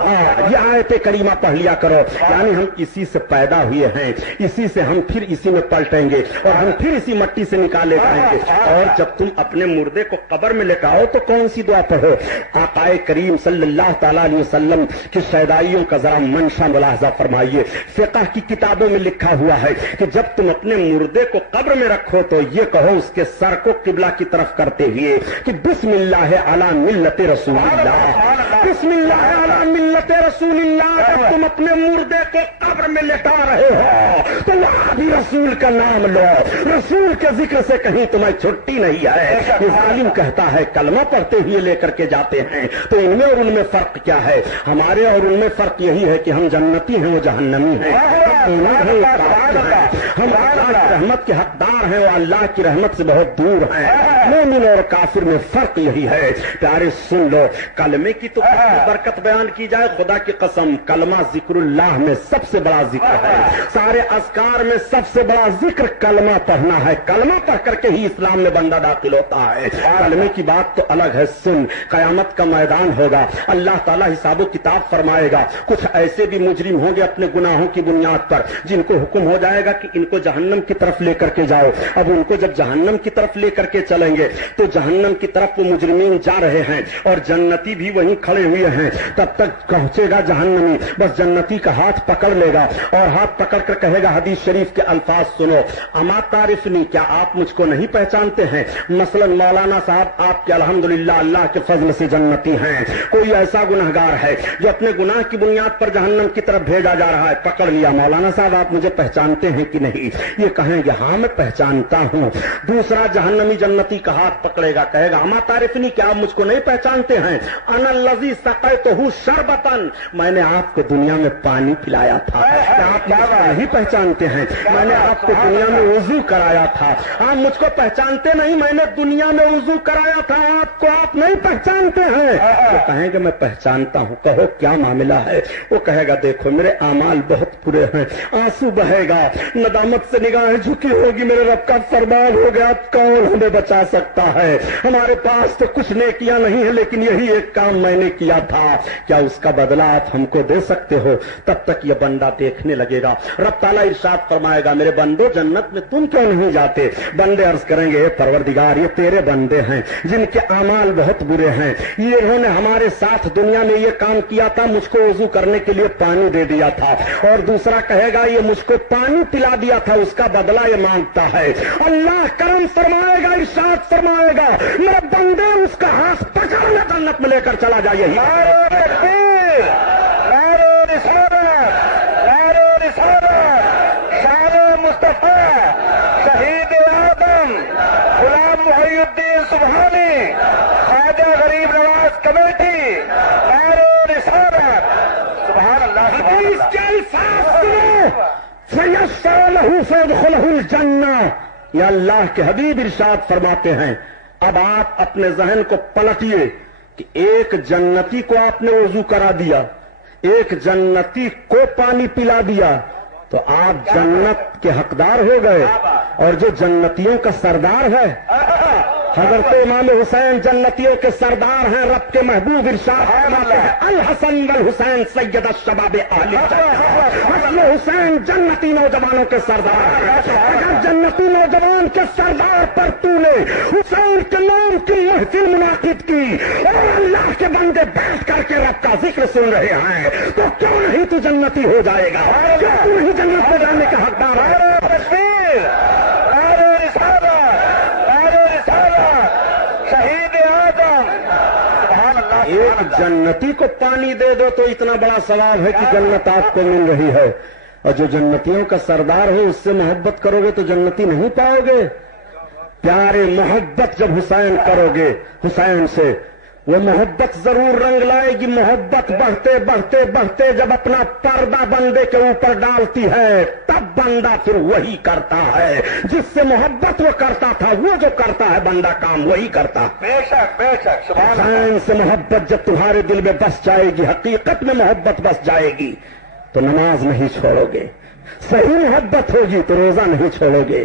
یہ آیت کریمہ پڑھ لیا کرو، یعنی ہم اسی سے پیدا ہوئے ہیں، اسی سے ہم پھر اسی میں پلٹیں گے اور ہم پھر اسی مٹی سے نکالے جائیں گے۔ اور جب تم اپنے مردے کو قبر میں لٹاؤ تو کون سی دعا پڑھو؟ آقا کریم صلی اللہ تعالیٰ علیہ وسلم کی شیدائیوں کا ذرا منشا ملاحظہ فرمائیے۔ فقہ کی کتابوں میں لکھا ہوا ہے کہ جب تم اپنے مردے کو قبر میں رکھو تو یہ کہو اس کے سر کو قبلہ کی طرف کرتے ہوئے کہ بسم اللہ علی ملت رسول اللہ، بسم اللہ علی ملت رسول اللہ۔ جب تم اپنے مردے کو قبر میں لٹا رہے ہو تو وہاں بھی رسول کا نام لو، رسول کے ذکر سے کہیں تمہیں چھٹی نہیں ہے۔ یہ ظالم کہتا ہے کلمہ پڑھتے ہوئے لے کر کے جاتے ہیں، تو ان میں اور ان میں فرق کیا ہے؟ ہمارے اور ان میں فرق یہی ہے کہ ہم جنتی ہیں، وہ جہنمی ہیں، ہم اللہ کی رحمت کے حقدار ہیں، وہ اللہ کی رحمت سے بہت دور ہیں۔ مومن اور کافر میں فرق یہی ہے۔ پیارے سن لو، کلمے کی تو برکت بیان کی جائے، خدا کی قسم کلمہ ذکر اللہ میں سب سے بڑا ذکر ہے، سارے اذکار میں سب سے بڑا ذکر کلمہ پڑھنا ہے۔ کلمہ پڑھ کر کے ہی اسلام میں بندہ داخل ہوتا ہے۔ کلمے کی بات تو الگ ہے۔ سن، قیامت کا میدان ہوگا، اللہ تعالیٰ حساب و کتاب فرمائے گا۔ کچھ ایسے بھی مجرم ہوں گے اپنے گناہوں کی بنیاد پر جن کو حکم ہو جائے گا کہ ان کو جہنم کی طرف لے کر کے جاؤ۔ اب ان کو جب جہنم کی طرف لے کر کے چلیں گے تو جہنم کی طرف وہ مجرمین جا رہے ہیں اور جنتی بھی وہیں کھڑے ہوئے ہیں۔ تب تک پہنچے گا جہنمی، بس جنتی کا ہاتھ پکڑ لے گا اور ہاتھ پکڑ کر کہے گا، حدیث شریف کے الفاظ سنو، اما تعرفنی، کیا آپ مجھ کو نہیں پہچانتے ہیں؟ مثلا مولانا صاحب آپ کے الحمدللہ اللہ کے فضل سے جنتی ہیں، کوئی ایسا گنہگار ہے جو اپنے گناہ کی بنیاد پر جہنم کی طرف بھیجا جا رہا ہے، پکڑ لیا، مولانا صاحب آپ مجھے پہچانتے ہیں کہ نہیں؟ یہ کہیں گے ہاں میں پہچانتا ہوں۔ دوسرا جہنمی جنتی کا ہاتھ پکڑے گا، کہے گا اما تعرفنی، کیا آپ مجھ کو نہیں پہچانتے ہیں؟ انا الذی سقیتہ شربۃ، میں نے آپ کو دنیا میں پانی پلایا تھا، کیا آپ مجھ کو نہیں پہچانتے ہیں؟ میں نے آپ کو دنیا میں وضو کرایا تھا، آپ مجھ کو پہچانتے نہیں؟ میں نے دنیا میں وضو کرایا تھا آپ کو، آپ نہیں پہچانتے ہیں؟ وہ کہیں گے میں پہچانتا ہوں، کہو کیا معاملہ ہے؟ وہ کہے گا دیکھو میرے اعمال بہت برے ہیں، آنسو بہے گا، ندامت سے نگاہیں جھکی ہوگی، میرے رب کا فرمان ہو گیا، اب کون ہمیں بچا سکتا ہے؟ ہمارے پاس تو کچھ نیکیاں نہیں ہیں لیکن یہی ایک کام میں نے کیا تھا، کیا اس کا بدلہ آپ ہم کو دے سکتے ہو؟ تب تک یہ بندہ دیکھنے لگے گا۔ رب تعالیٰ ارشاد فرمائے گا میرے بندو جنت میں تم کیوں نہیں جاتے؟ بندے عرض کریں گے اے پروردگار یہ تیرے بندے ہیں جن کے اعمال بہت برے ہیں، یہ انہوں نے ہمارے ساتھ دنیا میں یہ کام کیا تھا، مجھ کو وضو کرنے کے لیے پانی دے دیا تھا، اور دوسرا کہے گا یہ مجھ کو پانی پلا دیا تھا، اس کا بدلہ یہ مانگتا ہے۔ اللہ کرم فرمائے گا، ارشاد فرمائے گا میرے بندے اس کا ہاتھ پکڑ لے جنت میں لے کر چلا جائے۔ یہی شہید اعظم غلام محی الدین سبحانی خواجہ غریب نواز کمیٹی سبحان اللہ حدیث کے الفاظ سنو، فیشفع لہ فیدخلہ الجنہ، یا اللہ کے حبیب ارشاد فرماتے ہیں۔ اب آپ اپنے ذہن کو پلٹیے کہ ایک جنتی کو آپ نے وضو کرا دیا، ایک جنتی کو پانی پلا دیا، تو آپ جنت کے حقدار ہو گئے، اور جو جنتیوں کا سردار ہے حضرت امام حسین جنتیوں کے سردار ہیں، رب کے محبوب ارشاد فرماتے ہیں الحسن والحسین سید الشباب اہل جنہ، حسن و حسین جنتی نوجوانوں کے سردار ہیں۔ اگر جنتی نوجوان کے سردار پر تو نے حسین کے نام کی محفل منعقد کی اور اللہ کے بندے بیٹھ کر کے رب کا ذکر سن رہے ہیں تو کیوں نہیں تو جنتی ہو جائے گا؟ کیوں تو نہیں جنت میں جانے کا حقدار ہے؟ شہید اعظم ایک جنتی کو پانی دے دو تو اتنا بڑا ثواب ہے کہ جنت آپ کو مل رہی ہے، اور جو جنتیوں کا سردار ہے اس سے محبت کرو گے تو جنتی نہیں پاؤ گے؟ پیارے محبت جب حسین کرو گے حسین سے، وہ محبت ضرور رنگ لائے گی۔ محبت بڑھتے بڑھتے بڑھتے جب اپنا پردہ بندے کے اوپر ڈالتی ہے تب بندہ پھر وہی کرتا ہے جس سے محبت وہ کرتا تھا، وہ جو کرتا ہے بندہ کام وہی کرتا۔ بے شک بے شک سبحان اللہ۔ حسین سے محبت جب تمہارے دل میں بس جائے گی، حقیقت میں محبت بس جائے گی تو نماز نہیں چھوڑو گے، صحیح محبت ہوگی تو روزہ نہیں چھوڑو گے،